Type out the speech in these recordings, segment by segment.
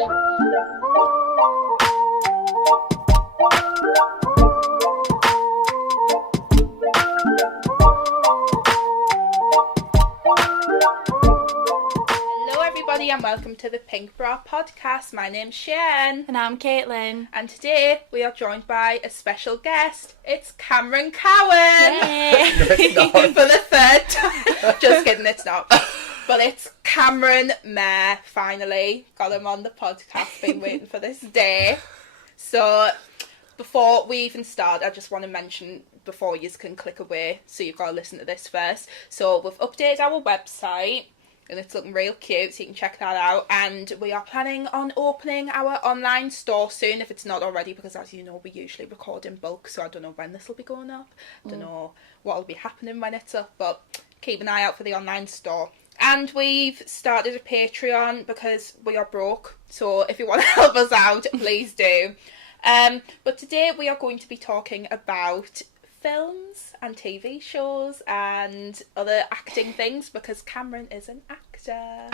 Hello everybody and welcome to the Pynk Bra podcast. My name's Sharon. And I'm Caitlin. And today we are joined by a special guest. It's Cameron Cowan. Yay! For the third time. Just kidding, it's not. But it's Cameron Mair, finally. Got him on the podcast, been waiting for this day. So, before we even start, I just want to mention, before you can click away, so you've got to listen to this first. So, we've updated our website, and it's looking real cute, so you can check that out. And we are planning on opening our online store soon, if it's not already, because as you know, we usually record in bulk, so I don't know when this will be going up. I don't know what will be happening when it's up, but keep an eye out for the online store. And we've started a Patreon because we are broke, so if you want to help us out, please do. But today we are going to be talking about films and TV shows and other acting things because Cameron is an actor.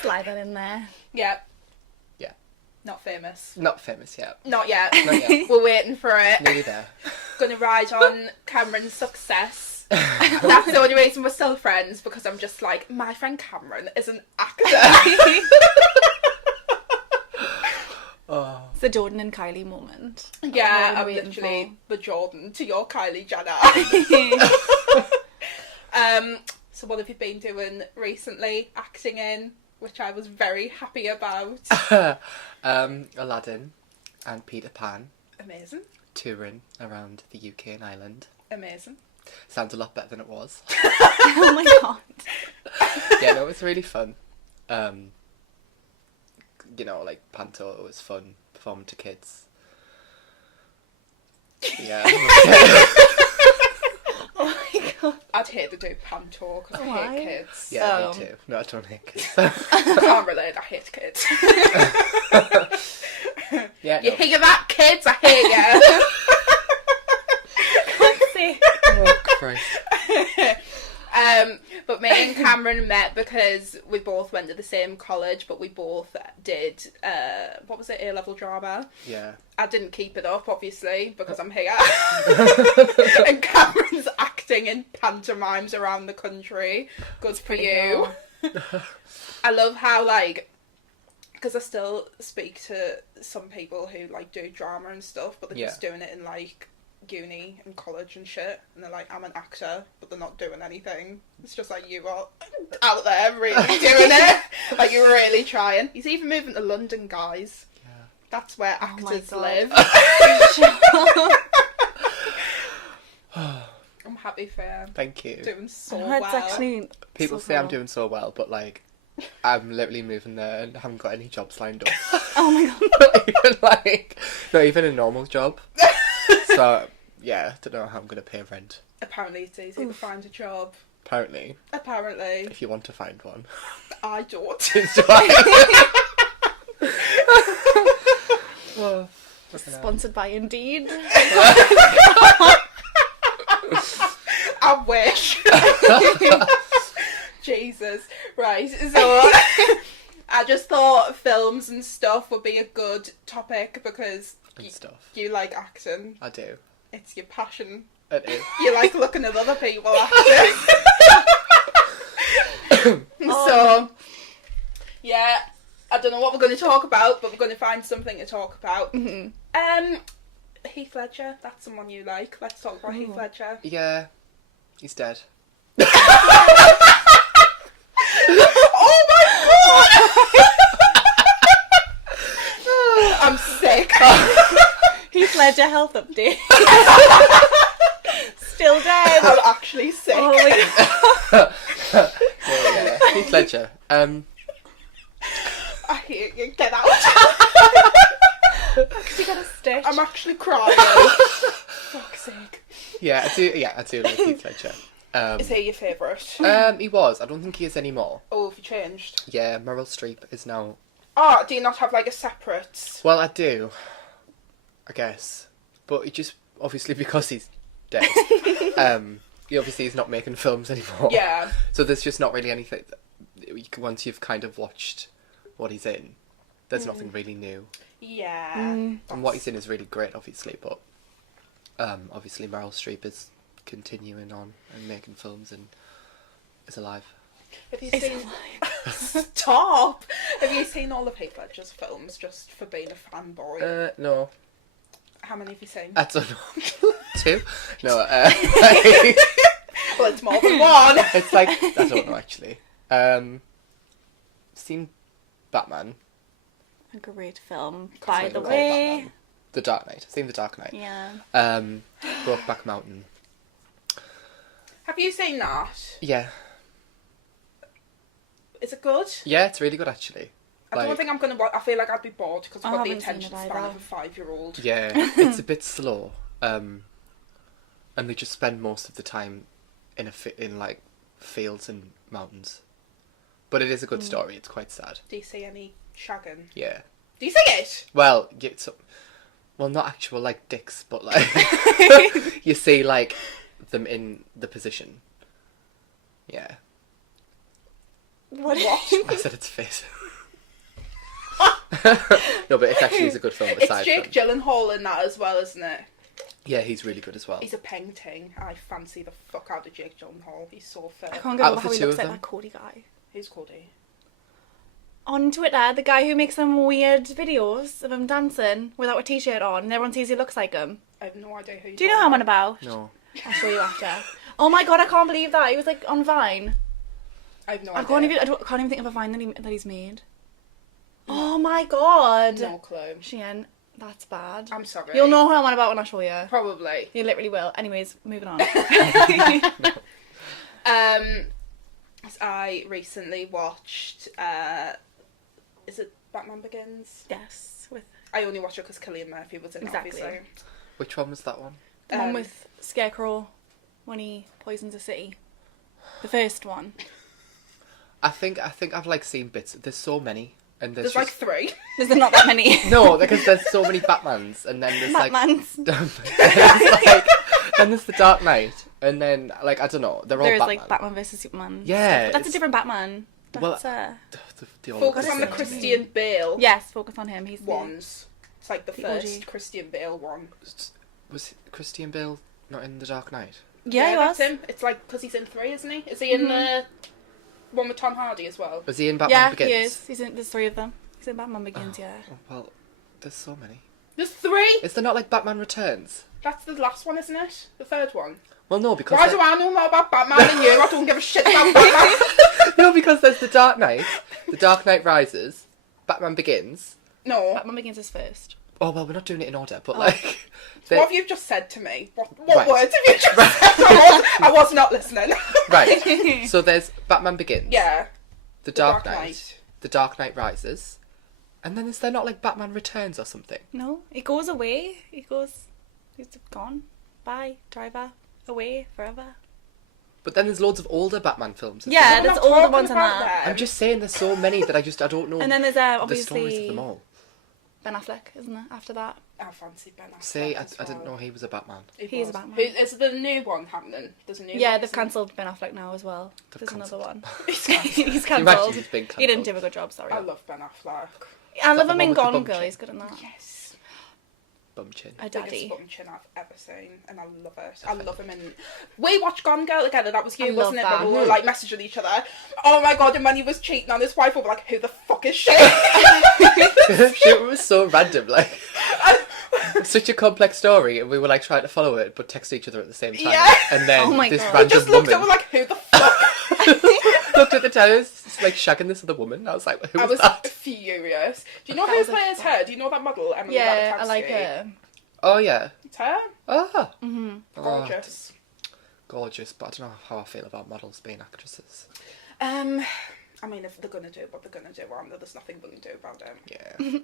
Slide that in there. Yeah. Yeah. Not famous. Not famous yet. Not yet. Not yet. We're waiting for it. Nearly there. Gonna ride on Cameron's success. That's the only reason we're still friends, because I'm just like, my friend Cameron is an actor. Oh. It's the Jordan and Kylie moment. Yeah, What I'm we're waiting literally the Jordan to your Kylie Jenner. So what have you been doing recently? Acting in, which I was very happy about. Aladdin and Peter Pan Amazing. touring around the UK and Ireland. Amazing. Sounds a lot better than it was. Oh my god. Yeah, no, it was really fun. You know, like Panto, it was fun performing to kids. Yeah. Oh my god. I'd hate to do Panto because I Why? hate kids. Yeah, me too. No, I don't hate kids. I can't relate, I hate kids. Yeah, You no. hear that, kids? I hate you. Oh, Christ. But me and Cameron met because we both went to the same college, but we both did, what was it, A-level drama? Yeah. I didn't keep it up, obviously, because I'm here. And Cameron's acting in pantomimes around the country. Good for you. I love how, like, because I still speak to some people who, like, do drama and stuff, but they're just doing it in, like, uni and college and shit, and they're like, I'm an actor, but they're not doing anything. It's just like, you are out there really doing it. Like, you're really trying. He's even moving to London, guys. Yeah. That's where my actors God. live. I'm happy for him. Thank you. Doing so I know, well. it's actually People so say I'm cool. doing so well, but like, I'm literally moving there and haven't got any jobs lined up. Oh my god. not even a normal job. So yeah, don't know how I'm gonna pay rent. Apparently it's easy to find a job. Apparently, Apparently. if you want to find one, I don't. it's fine. Oh, fucking hell. Sponsored by Indeed. I wish. Jesus. Right, so I just thought films and stuff would be a good topic because And stuff. you like acting. I do. It's your passion. It is. You like looking at other people acting. So, yeah, I don't know what we're going to talk about, but we're going to find something to talk about. Heath Ledger, that's someone you like. Let's talk about Heath Ledger. Yeah, he's dead. Oh my god! I'm sick. Heath Ledger health update. Still dead. I'm actually sick. Oh my god. Yeah. Heath Ledger. I hate you. Get out. Because you got a stitch. I'm actually crying. Fuck's sake. Yeah, I do. Yeah, I do like Heath Ledger. Is he your favourite? He was. I don't think he is anymore. Oh, have you changed? Yeah, Meryl Streep is now. Oh, do you not have like a separate? Well, I do. I guess, but it just obviously because he's dead. He obviously is not making films anymore. Yeah. So there's just not really anything. once you've kind of watched what he's in, there's nothing really new. Yeah. And what he's in is really great, obviously, but obviously Meryl Streep is continuing on and making films and is alive. Have you seen... Stop! Have you seen all of Heath Ledger's films just for being a fanboy? No. How many have you seen? I don't know. 2? No, Well, it's more than one! it's like, I don't know, actually. Seen Batman. A great film, Can't by wait the to way. Batman. The Dark Knight. Seen The Dark Knight. Yeah. Brokeback Mountain. Have you seen that? Yeah. Is it good? Yeah, it's really good, actually. I don't think I'm going to watch... I feel like I'd be bored because I've I got the haven't seen attention it span either. of a 5-year-old. Yeah, it's a bit slow. And they just spend most of the time in like fields and mountains. But it is a good story. It's quite sad. Do you see any shagging? Yeah. Do you see it? Well, well, not actual like dicks, but like you see like them in the position. Yeah. What? I said it's fit. No, but it actually is a good film. It's Aside Jake from... Gyllenhaal in that as well, isn't it? Yeah, he's really good as well. He's a painting. I fancy the fuck out of Jake Gyllenhaal. He's so fit. I can't get Out over of how the he two looks of like them? that Cody guy. Who's Cody? On Twitter, the guy who makes some weird videos of him dancing without a t-shirt on, and everyone says he looks like him. I have no idea who. Do you know how I'm on about? No. I'll show you after. Oh my god, I can't believe that. He was like on Vine. I have no I idea. can't even think of a Vine that he's made. Oh my god. No clue. Sheehan, that's bad. I'm sorry. You'll know who I'm on about when I show you. Probably. You literally will. Anyways, moving on. I recently watched. Is it Batman Begins? Yes, with I only watched it because Cillian Murphy was in it, Exactly. obviously. Which one was that one? the Um, one with Scarecrow when he poisons a city. The first one. I think I've like seen bits. There's so many, and There's just... like 3. There's not that many. No, because there's so many Batmans, and then there's like Batmans. then there's the Dark Knight, and then like I don't know, they're all There is Batman. like Batman versus Superman. Yeah, But that's a it's- different Batman. That's, Well, the old Focus on the Christian- Christian Bale yes, focus on him. He's the ones. It's like the The first OG. Christian Bale one. Was Christian Bale not in the Dark Knight? Yeah, he that's was. him. It's like because he's in 3, isn't he? Is he in the one with Tom Hardy as well? Was he in Batman Yeah, Begins? he is. He's in. There's 3 of them. He's in Batman Begins. Yeah. Oh, well, there's so many. There's 3. Is there not like Batman Returns? That's the last one, isn't it? The third one. Well, no, because Why do I know more about Batman than you? I don't give a shit about Batman. no, because there's the Dark Knight, the Dark Knight Rises, Batman Begins. No. Batman Begins is first. Oh well, we're not doing it in order, but like, What have you just said to me? What Right. words have you just said? I was not listening. right. So there's Batman Begins. Yeah. The Dark Knight. The Dark Knight Rises, and then is there not like Batman Returns or something? No, he goes away. He's gone. Bye, driver. Away forever. But then there's loads of older Batman films. as Yeah, well. there's not all the talking ones in about that. I'm just saying there's so many that I don't know And then there's the stories of obviously them all. Ben Affleck, isn't it? After that, I fancy Ben Affleck. See, I as didn't well. know he was a Batman. He is was. a Batman. Is the new one happening? There's a new yeah, one, they've isn't cancelled Ben Affleck now as well. They've There's another one. there? He's Imagine cancelled. he's been He didn't cancelled. do a good job. Sorry. I love Ben Affleck. I love the him one in with the Gone bum Girl. chin? He's good in that. Yes. Bum chin. A Biggest daddy. bum chin I've ever seen, and I love it. I love him in. We watched Gone Girl together. That was I you, love wasn't it? that. When we were like messaging each other. Oh my god! And when he was cheating on his wife, we were like, "Who the fuck is she?" It was so random, like such a complex story, and we were like trying to follow it, but text each other at the same time. Yeah. And then Oh my this God. We random just looked at woman her like, "Who the fuck?" looked at the tennis, just like shagging this other woman. I was like, who I was was that? furious. Do you know That who was a plays her? Do you know that model, Emily Yeah, I Ratajkowski? like her. Oh yeah. It's her. Ah. Mhm. Oh, Gorgeous. gorgeous, but I don't know how I feel about models being actresses. I mean, if they're gonna do what they're gonna do, there's nothing we can do about it. Yeah.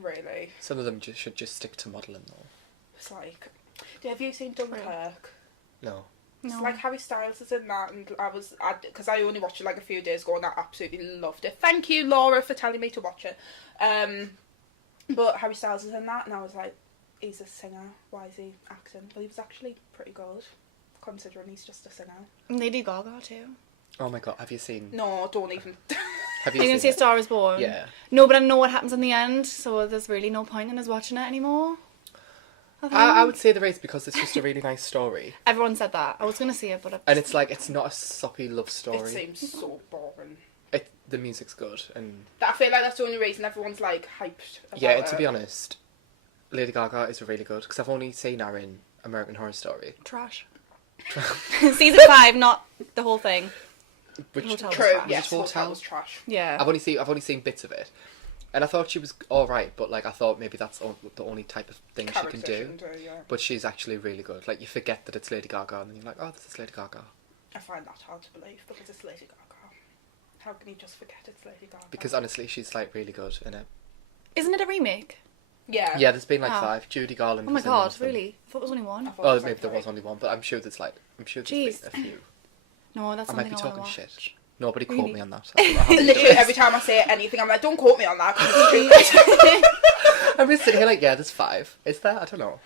Really. Some of them should just stick to modelling though. It's like, have you seen Dunkirk? No. It's No. like Harry Styles is in that, and because I only watched it like a few days ago, and I absolutely loved it. Thank you, Laura, for telling me to watch it. But Harry Styles is in that, and I was like, he's a singer. Why is he acting? But he was actually pretty good, considering he's just a singer. And Lady Gaga too. Oh my god, have you seen... No, don't even. Have Are you going to see A it? Star Is Born? Yeah. No, but I know what happens in the end, so there's really no point in us watching it anymore. I would say there is, because it's just a really nice story. Everyone said that. I was going to see it, but... And it's like, it's not a soppy love story. It seems so boring. The music's good, and... I feel like that's the only reason everyone's, like, hyped about Yeah, it. to be honest, Lady Gaga is really good, because I've only seen her in American Horror Story. Trash. Season 5, not the whole thing. Which, Hotel was True, trash. yes, Hotel? Hotel was trash. Yeah. I've only seen bits of it, and I thought she was alright, but like I thought maybe that's the only type of thing she can do. Yeah. But she's actually really good. Like, you forget that it's Lady Gaga, and then you're like, oh, this is Lady Gaga. I find that hard to believe because it's Lady Gaga. How can you just forget it's Lady Gaga? Because honestly, she's like really good in it. Isn't it a remake? Yeah. Yeah, there's been like Oh. 5. Judy Garland. Oh my was in one god, of them. really? I thought it was only one. I thought it Oh, was maybe like there was 3. only one, but I'm sure there's been a few. No, that's I might something be I want to talking watch. shit. Nobody quote Really? me on that. I don't know how to do Literally it. every time I say anything, I'm like, don't quote me on that because it's stupid. I'm just sitting here like, yeah, there's 5. Is there? I don't know.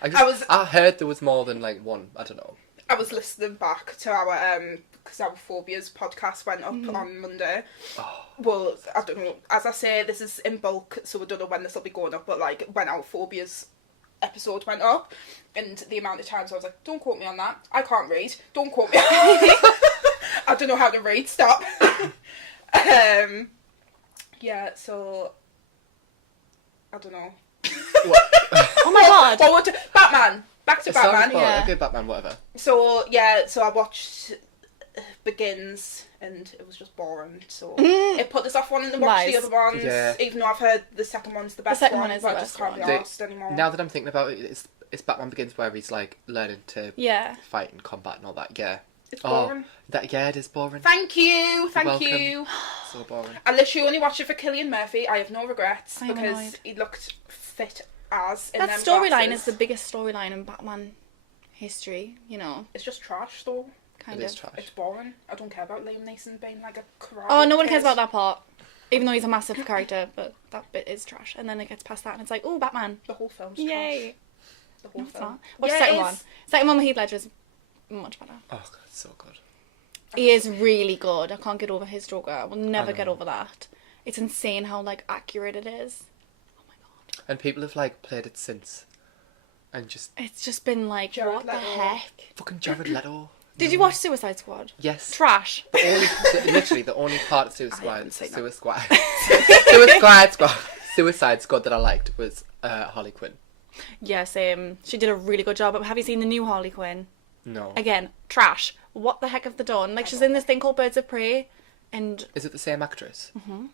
I heard there was more than like 1. I don't know. I was listening back to our because our Phobias podcast went up on Monday. Oh. Well, I don't know. As I say, this is in bulk, so we don't know when this will be going up. But like when our Phobias episode went up, and the amount of times I was like, "Don't quote me on that. I can't read. Don't quote me." I don't know how to read. Stop. Yeah. So I don't know. Oh my god! Forward to Batman. Back to It sounds Batman. fun. yeah. Okay, Batman, whatever. So yeah, so I watched Begins and it was just boring. So it put us off wanting to watch the Lies. other ones, Yeah. even though I've heard the second one's the best second one. one is but the I just best can't be one. arsed anymore. Now that I'm thinking about it, it's Batman Begins where he's like learning to Yeah. fight and combat and all that. Yeah. It's boring. It is boring. Thank you, thank welcome. you. So boring. I literally only watched it for Cillian Murphy. I have no regrets I'm because annoyed. he looked fit as in That them storyline is glasses. the biggest storyline in Batman history, you know, It's just trash though. kind It of. is trash. It's boring. I don't care about Liam Neeson being like a karate Oh, no one cares kid. about that part. Even though he's a massive character, but that bit is trash. And then it gets past that and it's like, oh, Batman. The whole film's Yay. trash. The whole No, it's film. not. Watch Yeah, the it second is. one. Second one with Heath Ledger is much better. Oh god, it's so good. He is really good. I can't get over his Joker. I will never know. get over that. It's insane how, like, accurate it is. Oh my god. And people have like played it since, and just It's just been like, Jared what the Leto. heck? fucking Jared Leto. Did you watch Suicide Squad? Yes. Trash. Literally the only part of haven't seen that. Suicide Squad that I liked was Harley Quinn. Yeah, same. She did a really good job. But have you seen the new Harley Quinn? No. Again, trash. What the heck have they done? Like, she's in this thing called Birds of Prey, and Is it the same actress? Mm-hmm.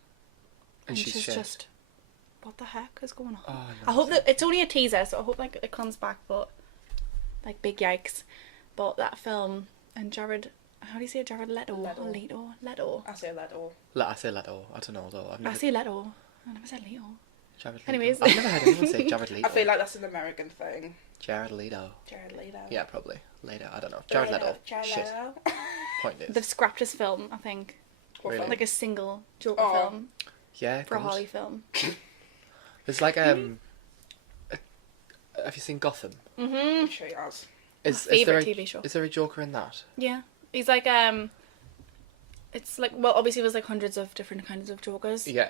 And she's shit. just, what the heck is going on? Oh, no, I hope that it's only a teaser, so I hope like it comes back, but like big yikes. But that film and Jared, how do you say it? Jared Leto? Leto. Leto. I say Leto. I say Leto. I don't know though. I've I never. say Leto. I never said Leo. Jared Leto. Anyways. I've never heard anyone say Jared Leto. I feel like that's an American thing. Jared Leto. Jared Leto. Yeah, probably. Later, I don't know. Jared Leto. Jared Shit. Leto. Point is. They've scrapped his film, I think. Really? Like a single Joker Oh. film Yeah. for a good. Harley film. There's like have you seen Gotham? Mm-hmm. She has. Is favourite there a TV show. Is there a Joker in that? Yeah. He's like, it's like, well, obviously there's like hundreds of different kinds of Jokers. Yeah.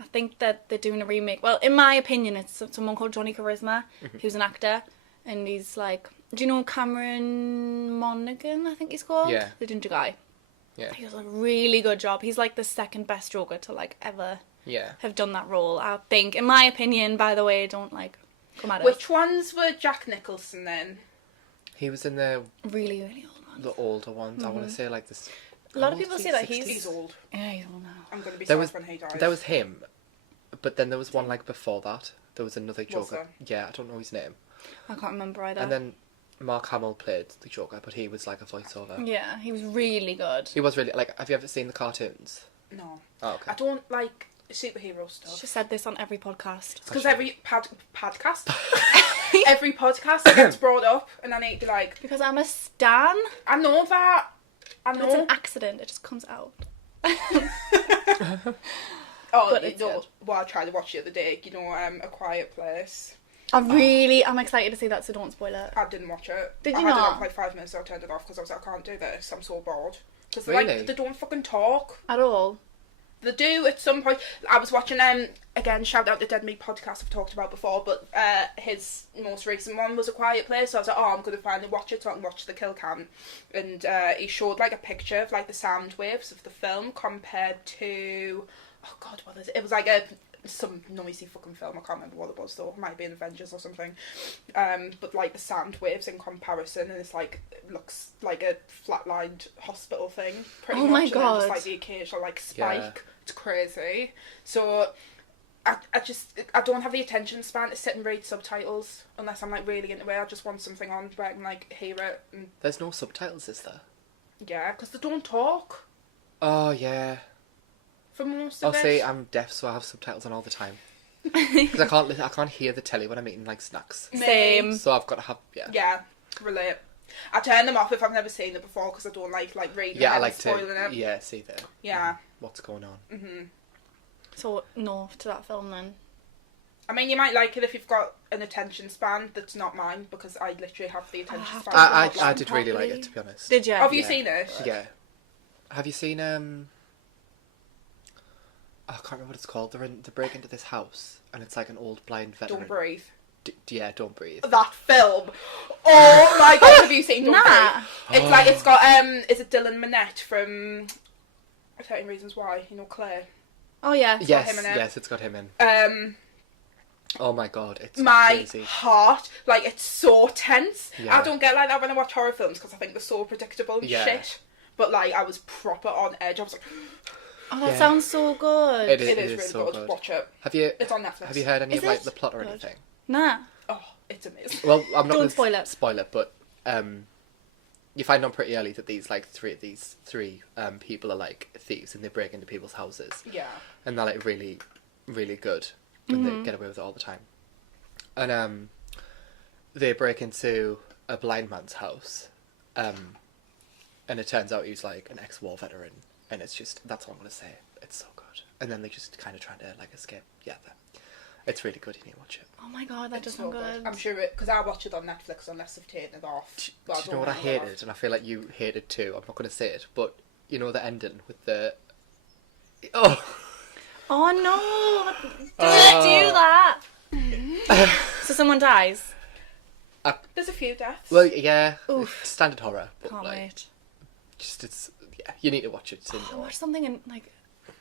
I think that they're doing a remake. Well, in my opinion, it's someone called Johnny Charisma, who's an actor, and he's like, do you know Cameron Monaghan, I think he's called? Yeah. The ginger guy. Yeah. He does a really good job. He's like the second best Joker to like ever Yeah. have done that role, I think. In my opinion, by the way, don't like come at us. Which ones were Jack Nicholson then? He was in the Really, really old ones. older ones. I want to say like this. A lot of how old people is say he? that 60s? He's old. Yeah, he's old now. I'm going to be There sad was- when he dies. There was him, but then there was one like before that. There was another Was Joker. Yeah, I don't know his name. I can't remember either. And then Mark Hamill played the Joker, but he was like a voiceover. yeah, he was really good. He was really like. Have you ever seen the cartoons? No. Oh, okay. I don't like superhero stuff. She said this on every podcast. Because every podcast, every podcast gets brought up, and I need to be like, Because I'm a stan. I know that. I It's an know. accident. It just comes out. Oh, but you it's know good. what I tried to watch the other day? You know, A Quiet Place. I'm excited to see that, so don't spoil it. I didn't watch it. Did I you had it not? on for like 5 minutes, so I turned it off because I was like, I can't do this. I'm so bored. Because Really? they don't fucking talk. At all. They do at some point. I was watching again, shout out the Dead Meat podcast I've talked about before, but his most recent one was A Quiet Place, so I was like, oh, I'm going to finally watch it so I can watch the kill cam. And he showed like a picture of like the sound waves of the film compared to, oh god, what is it? It was like some noisy fucking film, I can't remember what it was though, it might be an Avengers or something. But like the sound waves in comparison, and it's like, it looks like a flatlined hospital thing, pretty Oh much. my And then God. just like the occasional like spike. Yeah. It's crazy. So I don't have the attention span to sit and read subtitles unless I'm like really into it. I just want something on where I can like hear it. And There's no subtitles, is there? yeah, because they don't talk Oh, yeah. for most I'll of it. say I'm deaf, so I have subtitles on all the time. Because I can't hear the telly when I'm eating, like, snacks. Same. So I've got to have, yeah. Yeah, relate. I turn them off if I've never seen it before because I don't like reading Yeah, I and like spoiling to, it. yeah, see there. Yeah. What's going on. Mhm. So, no to that film then. I mean, you might like it if you've got an attention span that's not mine, because I literally have the attention have span. to I watch I them did really like properly. it, to be honest. Did you? Have you Yeah. seen it? Yeah. Have you seen, I can't remember what it's called. They break into this house, and it's like an old blind veteran. Don't Breathe. Yeah, Don't Breathe. That film. Oh my god, have you seen Don't Nah. Breathe? It's like, it's got, is it Dylan Minnette from 13 Reasons Why? You know, Claire. Oh, yeah. Yes, him in it. yes, it's got him in. Oh my god, it's My crazy. heart, like, it's so tense. Yeah. I don't get like that when I watch horror films because I think they're so predictable and Yeah. shit. But like, I was proper on edge. I was like, Oh, that Yeah. sounds so good. It it is is really so good. good. Watch it. Have you It's on Netflix. have you heard any Is of like it? the plot or Good. anything? Nah. Oh, it's amazing. Well, I'm not Don't going spoil to it. spoil it, but you find out pretty early that these three people are like thieves and they break into people's houses, Yeah. and they're like really, really good, and they get away with it all the time. And they break into a blind man's house, and it turns out he's like an ex-war veteran, and it's just, that's all I'm gonna say. It's so good. And then they just kind of trying to like escape. Yeah, it's really good. You need to watch it. Oh my god, that It's does so sound good. I'm sure it, because I watch it on Netflix unless they've taken it off. But Do you know what I hated? And I feel like you hated too. I'm not going to say it, but you know the ending with the... Oh! Oh no! Don't do that! So someone dies? There's a few deaths. Well, yeah. Oof. It's standard horror. But Can't like, wait. just, it's... Yeah, you need to watch it. It's in I your- watched something and like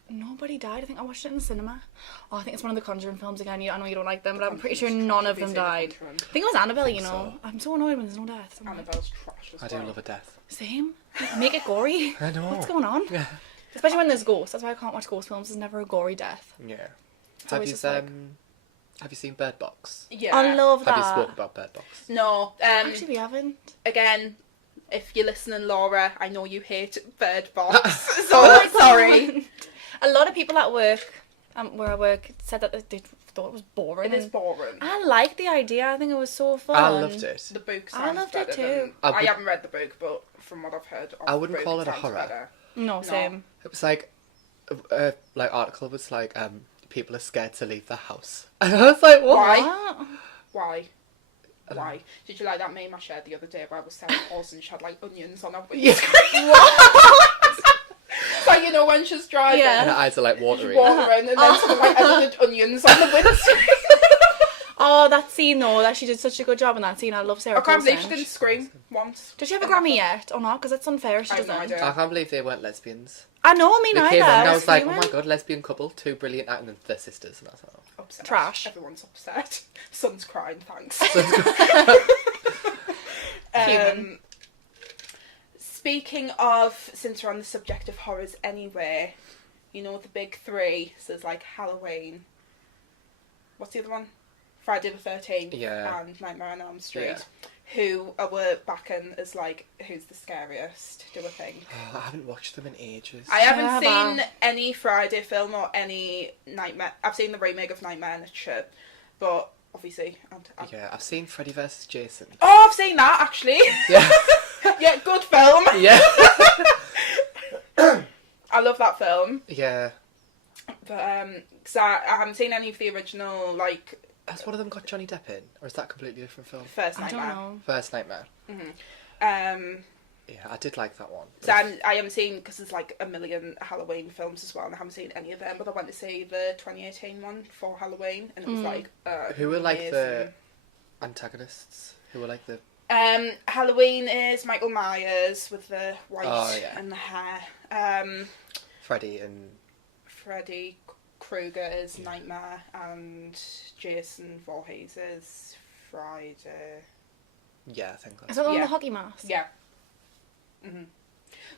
nobody died. I think I watched it in the cinema. Oh, I think it's one of the Conjuring films again. I know you don't like them, but I'm pretty sure none of them died. I think it was Annabelle, you know. so. I'm so annoyed when there's no deaths. I'm like, Annabelle's trash as I do well. love a death. same. Make it gory. I know. What's going on? Yeah. Especially when there's ghosts. That's why I can't watch ghost films. There's never a gory death. Yeah. Have always you, just like- have you seen Bird Box? Yeah. I love Have you that. spoken about Bird Box? No. Actually, we haven't. Again, if you're listening, Laura, I know you hate Bird Box, so Oh my sorry. God. A lot of people at work, where I work, said that they thought it was boring. It is boring. I liked the idea. I think it was so fun. I loved it. The book I sounds loved it better too. than... I would- haven't read the book, but from what I've heard, I wouldn't call it a sounds horror. better. No, same. It was like, like article was like, people are scared to leave the house. And I was like, what? Why? What? Why? Why? Did you like that meme I shared the other day where I was selling horse and she had like onions on her Yeah. windscreen? Like, you know, when she's driving, Yeah. And her eyes are like watery. watering, and then someone like edited onions on the windscreen. Oh, that scene though, that she did such a good job in that scene. I love Sarah I can't believe she Paulson. didn't scream once. Does she have a Grammy yet or not? Because that's unfair if she I have no doesn't. idea. I can't believe they weren't lesbians. I know, me They neither. came in and I was like, oh screaming. my god, lesbian couple, two brilliant actors, and they're sisters. And I was like, oh. Upset. Trash. Everyone's upset. Son's crying, thanks. Human. Speaking of, since we're on the subject of horrors anyway, you know the big three, so there's like Halloween. What's the other one? Friday the 13th Yeah. and Nightmare on Elm Street. Yeah. Who are backing as like, who's the scariest, do I think? Oh, I haven't watched them in ages. I haven't Yeah, seen but- any Friday film or any Nightmare. I've seen the remake of Nightmare and it's shit, but obviously, Yeah, I've seen Freddy vs. Jason. Oh, I've seen that actually. Yeah. Yeah, good film. Yeah. I love that film, Yeah. but cause I haven't seen any of the original like Has one of them got Johnny Depp in? Or is that a completely different film? first I don't Nightmare. know. First Nightmare. Yeah, I did like that one. So I haven't seen, because there's like a million Halloween films as well, and I haven't seen any of them, but I went to see the 2018 one for Halloween, and it was like who were like the amazing. antagonists? Who were like the... Halloween is Michael Myers with the white and the hair. Freddy and... Freddy Krueger is Nightmare, and Jason Voorhees is Friday. Yeah, I think that's... Is that the one with the hockey mask? Yeah.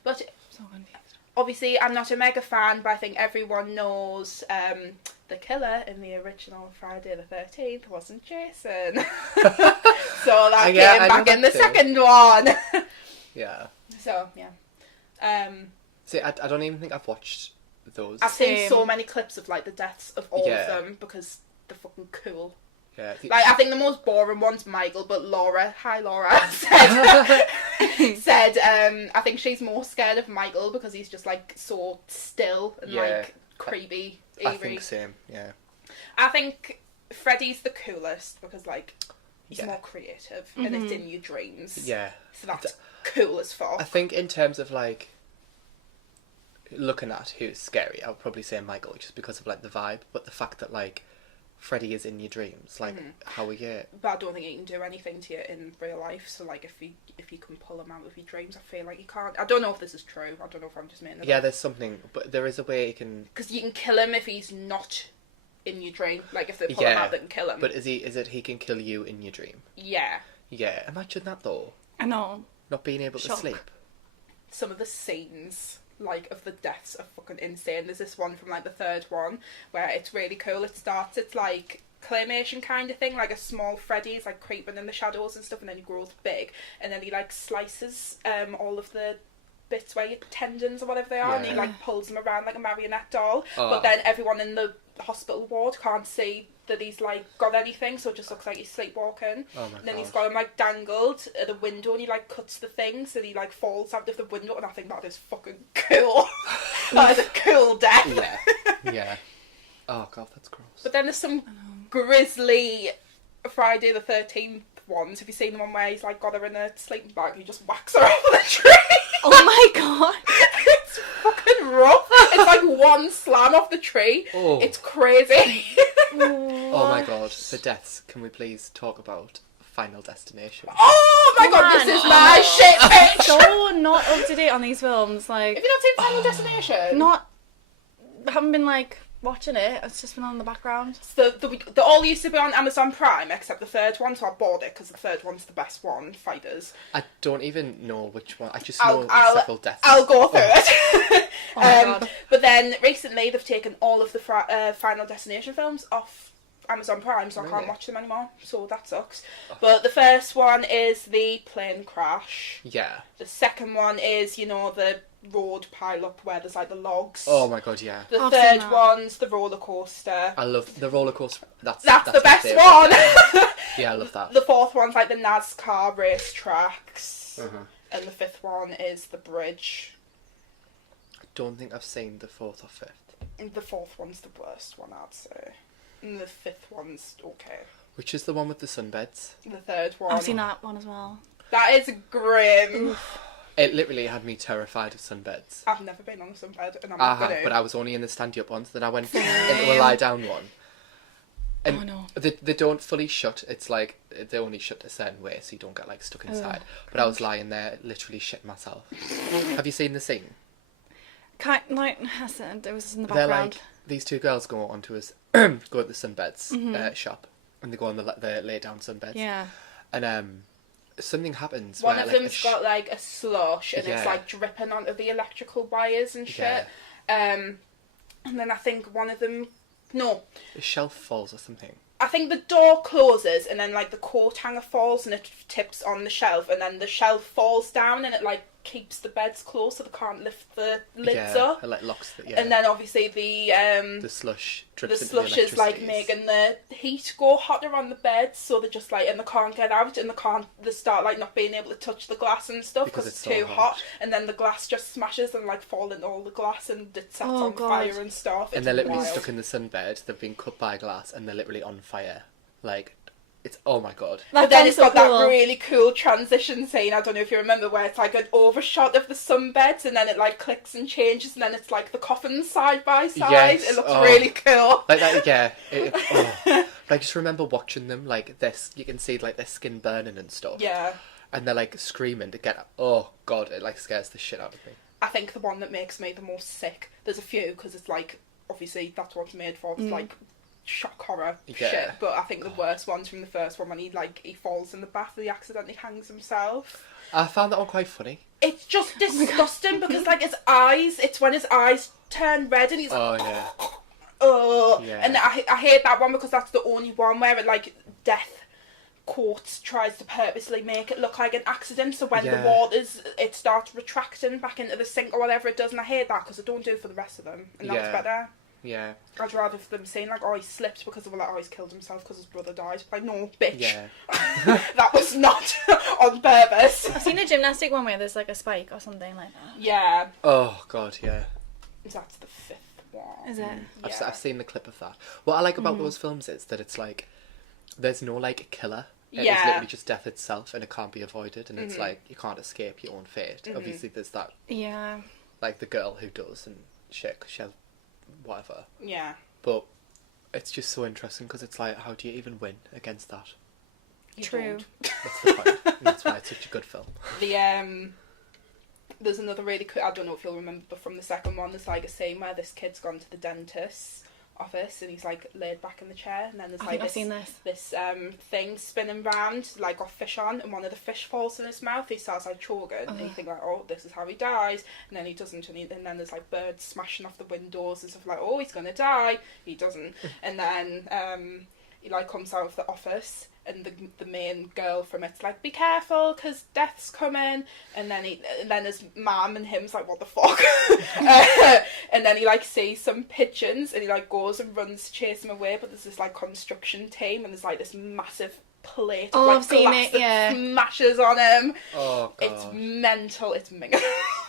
But So confused. obviously, I'm not a mega fan, but I think everyone knows the killer in the original Friday the 13th wasn't Jason. So that came back in the second one. Yeah. So, yeah. See, I don't even think I've watched those. I've seen so many clips of like the deaths of all of them because they're fucking cool. Yeah. Like, I think the most boring one's Michael, but Laura, hi Laura, said I think she's more scared of Michael because he's just like so still and like creepy, eerie. I think same, yeah. I think Freddy's the coolest because like he's more creative and it's in your dreams. Yeah. So that's cool as fuck. I think in terms of like looking at who's scary, I would probably say Michael just because of like the vibe, but the fact that like Freddy is in your dreams, like how we get. But I don't think he can do anything to you in real life. So like if you can pull him out of your dreams, I feel like you can't. I don't know if this is true. I don't know if I'm just making it up. There's something, but there is a way you can. Because you can kill him if he's not in your dream. Like if they pull him out, they can kill him. But is it he can kill you in your dream? Yeah. Yeah. Imagine that though. I know. Not being able to sleep. Some of the scenes like of the deaths are fucking insane. There's this one from like the third one where it's really cool. It's like claymation kind of thing, like a small Freddy's like creeping in the shadows and stuff, and then he grows big, and then he like slices all of the bits where your tendons or whatever they are, and he like pulls them around like a marionette doll. But then everyone in the hospital ward can't see that he's like got anything, so it just looks like he's sleepwalking. And then he's got him like dangled at the window, and he like cuts the thing so he like falls out of the window, and I think that is fucking cool. That is a cool death. Yeah. Oh god, that's gross. But then there's some grisly Friday the 13th ones. Have you seen the one where he's like got her in a sleeping bag and he just whacks her off the tree? Oh my god. It's fucking rough. It's like one slam off the tree. Oh. It's crazy. Oh my god, the deaths. Can we please talk about Final Destination? Oh my god, this is my shit bitch. So not up to date on these films. Like, Have you not seen Final Destination? Haven't been like watching it. It's just been on in the background. So they all used to be on Amazon Prime except the third one, so I bought it because the third one's the best one, Fighters. I don't even know which one. I just know several deaths. I'll go through it. Oh my god. But then recently they've taken all of the Final Destination films off Amazon Prime, so I can't watch them anymore, so that sucks. But the first one is the plane crash. Yeah. The second one is, you know, the road pile up where there's like the logs. Oh my god, yeah. The I've third seen that. one's the roller coaster. I love the roller coaster. That's the my best favourite. one. Yeah, I love that. The fourth one's like the NASCAR race tracks. Uh-huh. And the fifth one is the bridge. I don't think I've seen the fourth or fifth. And the fourth one's the worst one, I'd say. And the fifth one's okay. Which is the one with the sunbeds? The third one. I've seen that one as well. That is grim. It literally had me terrified of sunbeds. I've never been on a sunbed, and I'm I not have, gonna. but I was only in the stand-up ones. Then I went into a lie-down one. And Oh no. they don't fully shut. It's like they only shut a certain way, so you don't get like stuck inside. But I was lying there, literally shitting myself. Have you seen the scene? Like I said, it was in the They're background. like these two girls go onto us, go at the sunbeds shop, and they go on the lay-down sunbeds. Yeah. And something happens. One where, of like, them's got like a slush, and it's Yeah. like dripping onto the electrical wires and shit. Yeah. And then I think one of them. No, a shelf falls or something. I think the door closes, and then like the coat hanger falls, and it tips on the shelf, and then the shelf falls down, and it like keeps the beds closed so they can't lift the lids up. It like locks the, And then obviously the slush drips into slush the is like electricities. making the heat go hotter on the beds, so they just like, and they can't get out, and they start like not being able to touch the glass and stuff because it's so too hot. hot, and then the glass just smashes and like fall into all the glass and it sets on God. fire and stuff. And It's they're literally wild. stuck in the sunbed. They've been cut by glass, and they're literally on fire. Like, It's, oh my god. But then it's got cool. that really cool transition scene, I don't know if you remember, where it's like an overshot of the sunbeds and then it like clicks and changes and then it's like the coffins side by side. Yes. It looks really cool. Like that, yeah. But I just remember watching them, like, this, you can see, like, their skin burning and stuff. Yeah. And they're, like, screaming to get up. Oh, God, it, like, scares the shit out of me. I think the one that makes me the most sick, there's a few, because it's like, obviously, that's what it's made for, it's like shock horror shit, but I think the worst one's from the first one when he falls in the bath and he accidentally hangs himself. I found that one quite funny. It's just disgusting because, like, his eyes, it's when his eyes turn red and he's like, yeah. oh. Yeah. And I hate that one because that's the only one where it, like, death quotes tries to purposely make it look like an accident, so when the waters, it starts retracting back into the sink or whatever it does, and I hate that because I don't do it for the rest of them, and that's better. Yeah. I'd rather for them saying, like, oh, he slipped because of, well, oh, he's killed himself because his brother died. Like, no, bitch. Yeah. That was not on purpose. I've seen a gymnastic one where there's like a spike or something like that. Yeah. Oh, God, yeah. That's the 5th one. Is it? I've seen the clip of that. What I like about those films is that it's like, there's no, like, killer. It's literally just death itself and it can't be avoided, and it's like, you can't escape your own fate. Obviously, there's that, like, the girl who does and shit, because she has whatever. Yeah. But it's just so interesting because it's like, how do you even win against that? True. That's the point. And that's why it's such a good film. There's another really cool, I don't know if you'll remember, but from the second one, there's like a scene where this kid's gone to the dentist's office and he's like laid back in the chair, and then there's like I've seen this thing spinning round, like got fish on, and one of the fish falls in his mouth. He starts like choking, and you think like, oh, this is how he dies, and then he doesn't, and then there's like birds smashing off the windows and stuff, like, oh, he's gonna die. He doesn't, and then he like comes out of the office, and the main girl from it's like, be careful because death's coming, and then his mum and him's like, what the fuck. And then he like sees some pigeons and he like goes and runs to chase them away, but there's this like construction team and there's like this massive plate of like I've seen glass that smashes on him. Oh, God. It's mental. It's mega.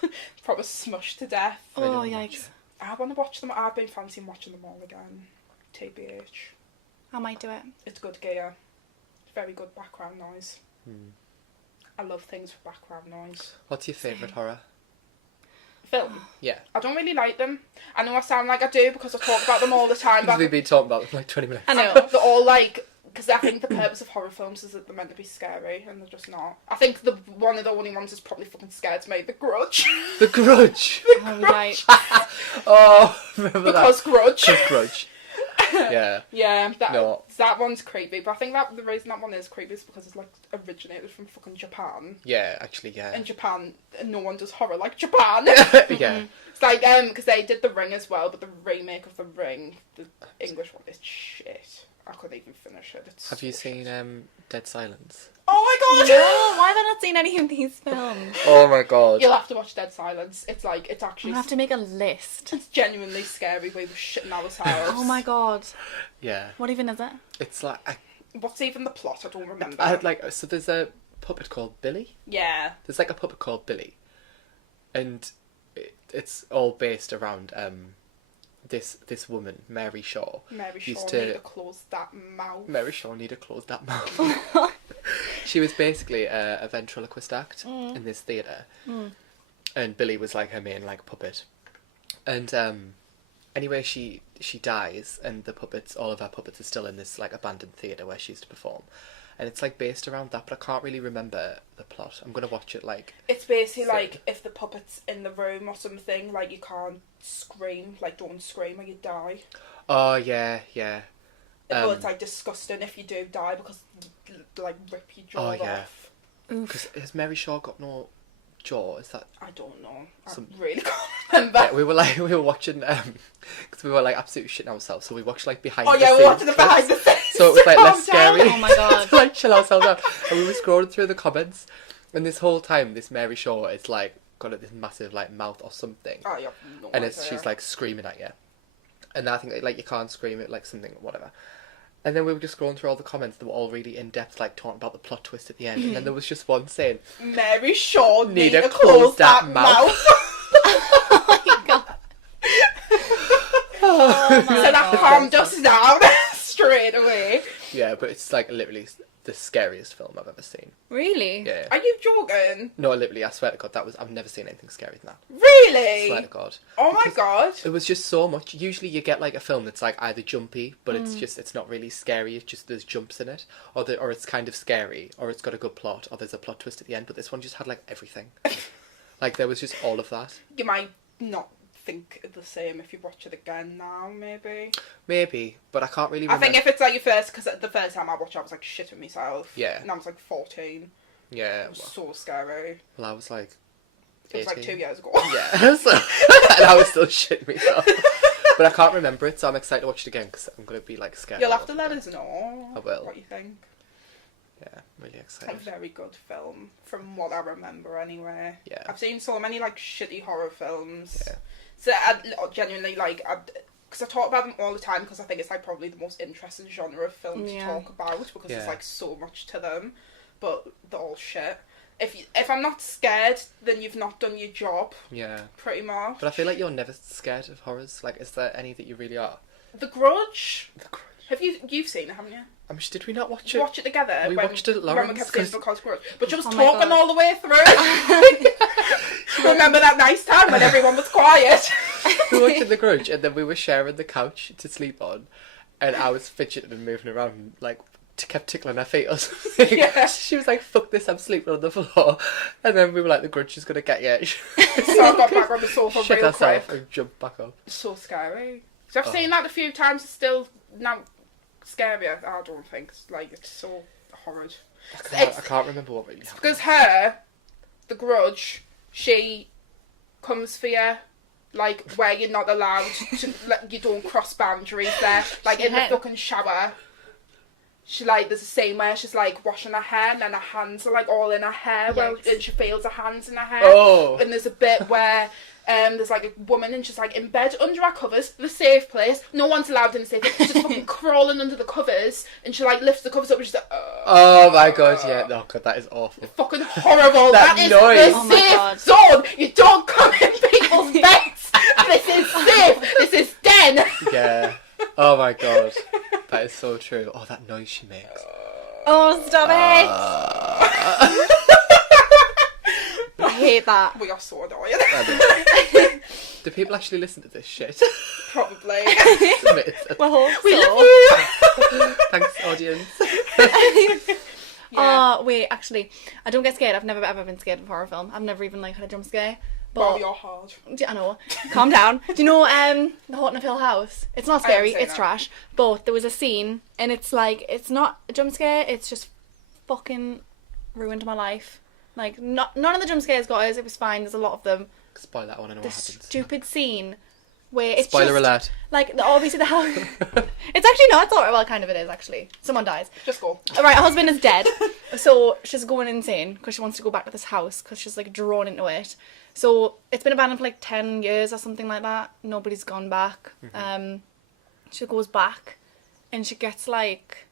It's probably smushed to death. Oh, yikes. I want to watch them. I've been fancying watching them all again. TBH. I might do it. It's good gear. Very good background noise. I love things with background noise. What's your favourite horror? Film? Yeah. I don't really like them. I know I sound like I do because I talk about them all the time, but We've been talking about them for like 20 minutes. I know. they're all like, because I think the purpose of horror films is that they're meant to be scary, and they're just not. I think one of the only ones that's probably fucking scared me, The Grudge. The Grudge! Oh, right. Oh, remember Because Grudge. Because Grudge. Yeah. Yeah, that one's creepy, but I think that the reason that one is creepy is because it's like originated from fucking Japan. Yeah, actually, yeah. In Japan, no one does horror like Japan. Yeah. It's like, because they did The Ring as well, but the remake of The Ring, the English one, is shit. I couldn't even finish it. Have you seen Dead Silence? Oh my god! No, why have I not seen any of these films? Oh my god. You'll have to watch Dead Silence. It's like, it's actually... I'll have to make a list. It's genuinely scary. We were shitting ourselves. Oh my god. Yeah. What even is it? It's like... What's even the plot? I don't remember. I had like... So there's a puppet called Billy? Yeah. There's like a puppet called Billy. And it's all based around this woman, Mary Shaw. Mary Shaw used need to close that mouth. Mary Shaw need to close that mouth. She was basically a ventriloquist act in this theatre. And Billy was like her main like puppet. And anyway, she dies, and the puppets, all of her puppets are still in this like abandoned theatre where she used to perform. And it's like based around that, but I can't really remember the plot. I'm gonna watch it like... It's basically like if the puppet's in the room or something, like you can't scream, like don't scream or you die. Oh yeah, yeah. Well, it's like disgusting if you do die because like rip your jaw off. Because has Mary Shaw got no jaw? Is that... I don't know. I really can't remember. Yeah, we were watching because we were like absolutely shitting ourselves, so we watched like behind. Oh the yeah, scenes we watched the clips. behind the scenes. So it was like less scary. Oh my god. To like chill ourselves out, and we were scrolling through the comments, and this whole time, this Mary Shaw is like got this massive like mouth or something, Oh yeah. No and idea. she's like screaming at you, and I think like you can't scream it like something whatever. And then we were just scrolling through all the comments that were all really in depth, like talking about the plot twist at the end, and then there was just one saying, Mary Shaw need to close close that mouth. Oh my god. Oh my So that calmed us down straight away. Yeah, but it's like literally the scariest film I've ever seen. Really? Yeah. Are you joking? No, literally, I swear to God, I've never seen anything scary than that. Really? I swear to God. Oh my God. It was just so much. Usually you get like a film that's like either jumpy, but it's not really scary. It's just there's jumps in it, or it's kind of scary, or it's got a good plot, or there's a plot twist at the end. But this one just had like everything. Like there was just all of that. You might not think the same if you watch it again now, maybe. Maybe, but I can't really remember. I think if it's like your first, because the first time I watched it, I was like shitting myself. Yeah. And I was like 14. Yeah. It was so scary. Well, I was like 18. It was like 2 years ago. Yeah. So, and I was still shitting myself. But I can't remember it, so I'm excited to watch it again because I'm going to be like scared. You'll have to let us know I will. what you think. Yeah, really A excited. very good film, from what I remember anyway. Yeah. I've seen so many like shitty horror films. Yeah. So I genuinely like, because I talk about them all the time because I think it's like probably the most interesting genre of film to talk about because there's like so much to them, but they're all shit. If I'm not scared, then you've not done your job. Yeah. Pretty much. But I feel like you're never scared of horrors. Like, is there any that you really are? The Grudge. The Grudge. Have you've seen it, haven't you? Did we not watch Did it? you watch it together? We watched it at when we Lawrence, kept saying 'cause- because Grudge. But she was Oh my talking God. all the way through. Remember that nice time when everyone was quiet? We watched The Grudge, and then we were sharing the couch to sleep on, and I was fidgeting and moving around, and, like, kept tickling her feet or something. Yeah. She was like, "Fuck this, I'm sleeping on the floor," and then we were like, "The Grudge is gonna get you." So I got back on the sofa Shit real herself quick. and jumped back up. So scary. So I've seen that a few times. It's still not scary. I don't think. It's so horrid. I can't remember what really happened. Because her, the Grudge, she comes for you, like where you're not allowed to. Like, you don't cross boundaries there. Like in the fucking shower. She there's a scene where she's like washing her hair and then her hands are like all in her hair, and she feels her hands in her hair. Oh. And there's a bit where there's like a woman and she's like in bed under her covers, the safe place. No one's allowed in the safe place. She's just fucking crawling under the covers, and she like lifts the covers up and she's like, Oh my God! Yeah, no, God, that is awful. fucking horrible. That That is noise. the Oh my God. safe zone. You don't come in people's beds. This is safe. This is den. Yeah. Oh my God, that is so true. Oh, that noise she makes. Oh, stop it! I hate that. We are so annoying. Do people actually listen to this shit? Probably. Well, We so. love you. Thanks, audience. Oh, wait, actually, I don't get scared. I've never ever been scared of a horror film. I've never even like had a jump scare. Wow, But you're hard. I know. Calm down. Do you know the Haunting of Hill House? It's not scary. seen It's that. trash. But there was a scene, and it's like it's not a jump scare. It's just fucking ruined my life. Like none of the jump scares got us. It was fine. There's a lot of them. Spoil that one. I know The what happens. stupid scene where it's Spoiler just alert. like obviously the house. It's actually not. It's alright. Well, kind of it is actually. Someone dies. Just go. Alright, her husband is dead. So she's going insane because she wants to go back to this house because she's like drawn into it. So it's been abandoned for like 10 years or something like that. Nobody's gone back. She goes back and she gets like,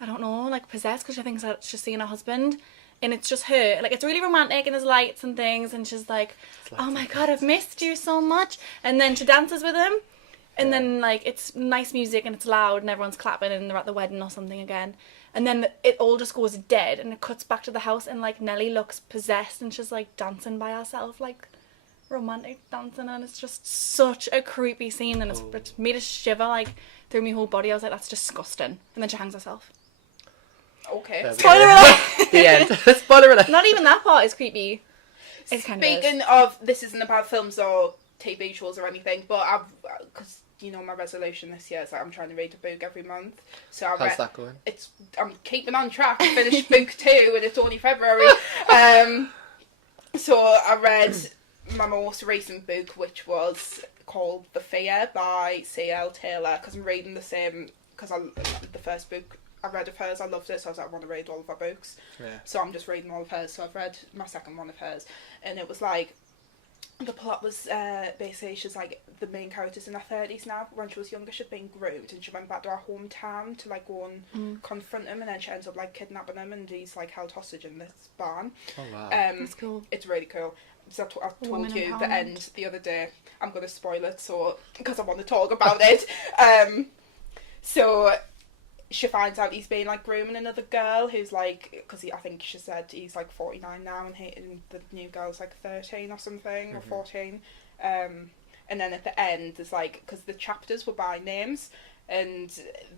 I don't know, like possessed because she thinks that she's seeing her husband. And it's just her. Like, it's really romantic and there's lights and things. And she's like, oh my God, I've missed you so much. And then she dances with him. And then, like, it's nice music and it's loud and everyone's clapping and they're at the wedding or something again. And then it all just goes dead and it cuts back to the house and, like, Nellie looks possessed and she's, like, dancing by herself, like, romantic dancing. And it's just such a creepy scene and it's made a shiver, like, through my whole body. I was like, that's disgusting. And then she hangs herself. Okay. There we Spoiler go. alert! The end. Spoiler alert. Not even that part is creepy. It's kind of Speaking of, this isn't about films or TV shows or anything, but because you know my resolution this year is that I'm trying to read a book every month. So How's that going? I'm keeping on track. I finished book 2 and it's only February. So I read my most recent book, which was called The Fear by C.L. Taylor, because I'm reading the same, because the first book I read of hers, I loved it, so I was like, I want to read all of her books. Yeah. So I'm just reading all of hers. So I've read my second one of hers, and it was like, the plot was basically she's like, the main character's in her 30s now. When she was younger, she'd been groomed, and she went back to her hometown to like go and confront him, and then she ends up like kidnapping him, and he's like held hostage in this barn. Oh wow. That's cool. It's really cool. So I told Women you the empowerment. end the other day. I'm going to spoil it, so because I want to talk about it. So she finds out he's been like grooming another girl who's like, because I think she said he's like 49 now, and the new girl's like 13 or something, or 14. And then at the end, there's like, because the chapters were by names, and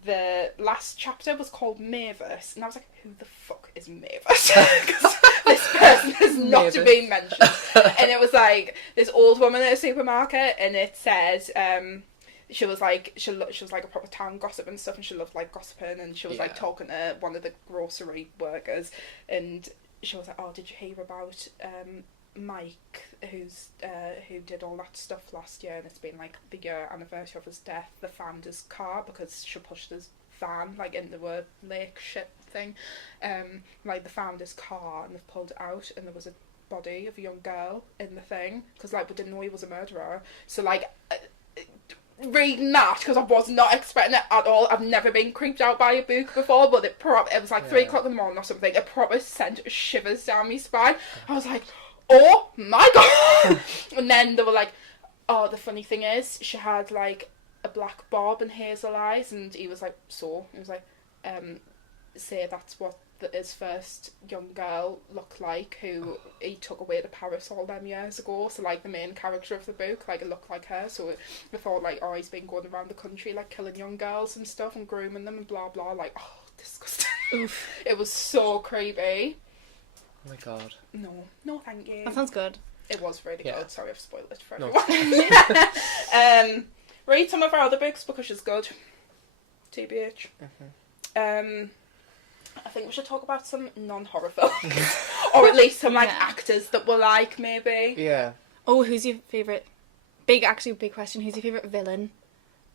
the last chapter was called Mavis, and I was like, who the fuck is Mavis? Because this person has not Mavis. been mentioned. And it was like this old woman at a supermarket, and it said, she was like she was like a proper town gossip and stuff, and she loved like gossiping, and she was like talking to one of the grocery workers, and she was like, oh, did you hear about Mike, who did all that stuff last year, and it's been like the year anniversary of his death. They found his car because she pushed his van like into a lake ship thing. Like they found his car and they've pulled it out, and there was a body of a young girl in the thing, because like we didn't know he was a murderer. So like reading that, because I was not expecting it at all. I've never been creeped out by a book before, but it was like 3 o'clock in the morning or something. It proper sent shivers down my spine. I was like, oh my god. And then they were like, oh, the funny thing is she had like a black bob and hazel eyes, and he was like, so he was like, say that's what his first young girl looked like, who he took away to Paris all them years ago. So like the main character of the book, like it looked like her. So we thought like, oh, he's been going around the country like killing young girls and stuff and grooming them and blah blah. Like, oh, disgusting. Oof. It was so creepy. Oh my god. No, thank you. That sounds good. It was really Yeah. good. Sorry, I've spoiled it for No. everyone. Read some of our other books because she's good. TBH. I think we should talk about some non-horror films, or at least some like actors that we like, maybe. Yeah. Oh, who's your favourite? Big question. Who's your favourite villain?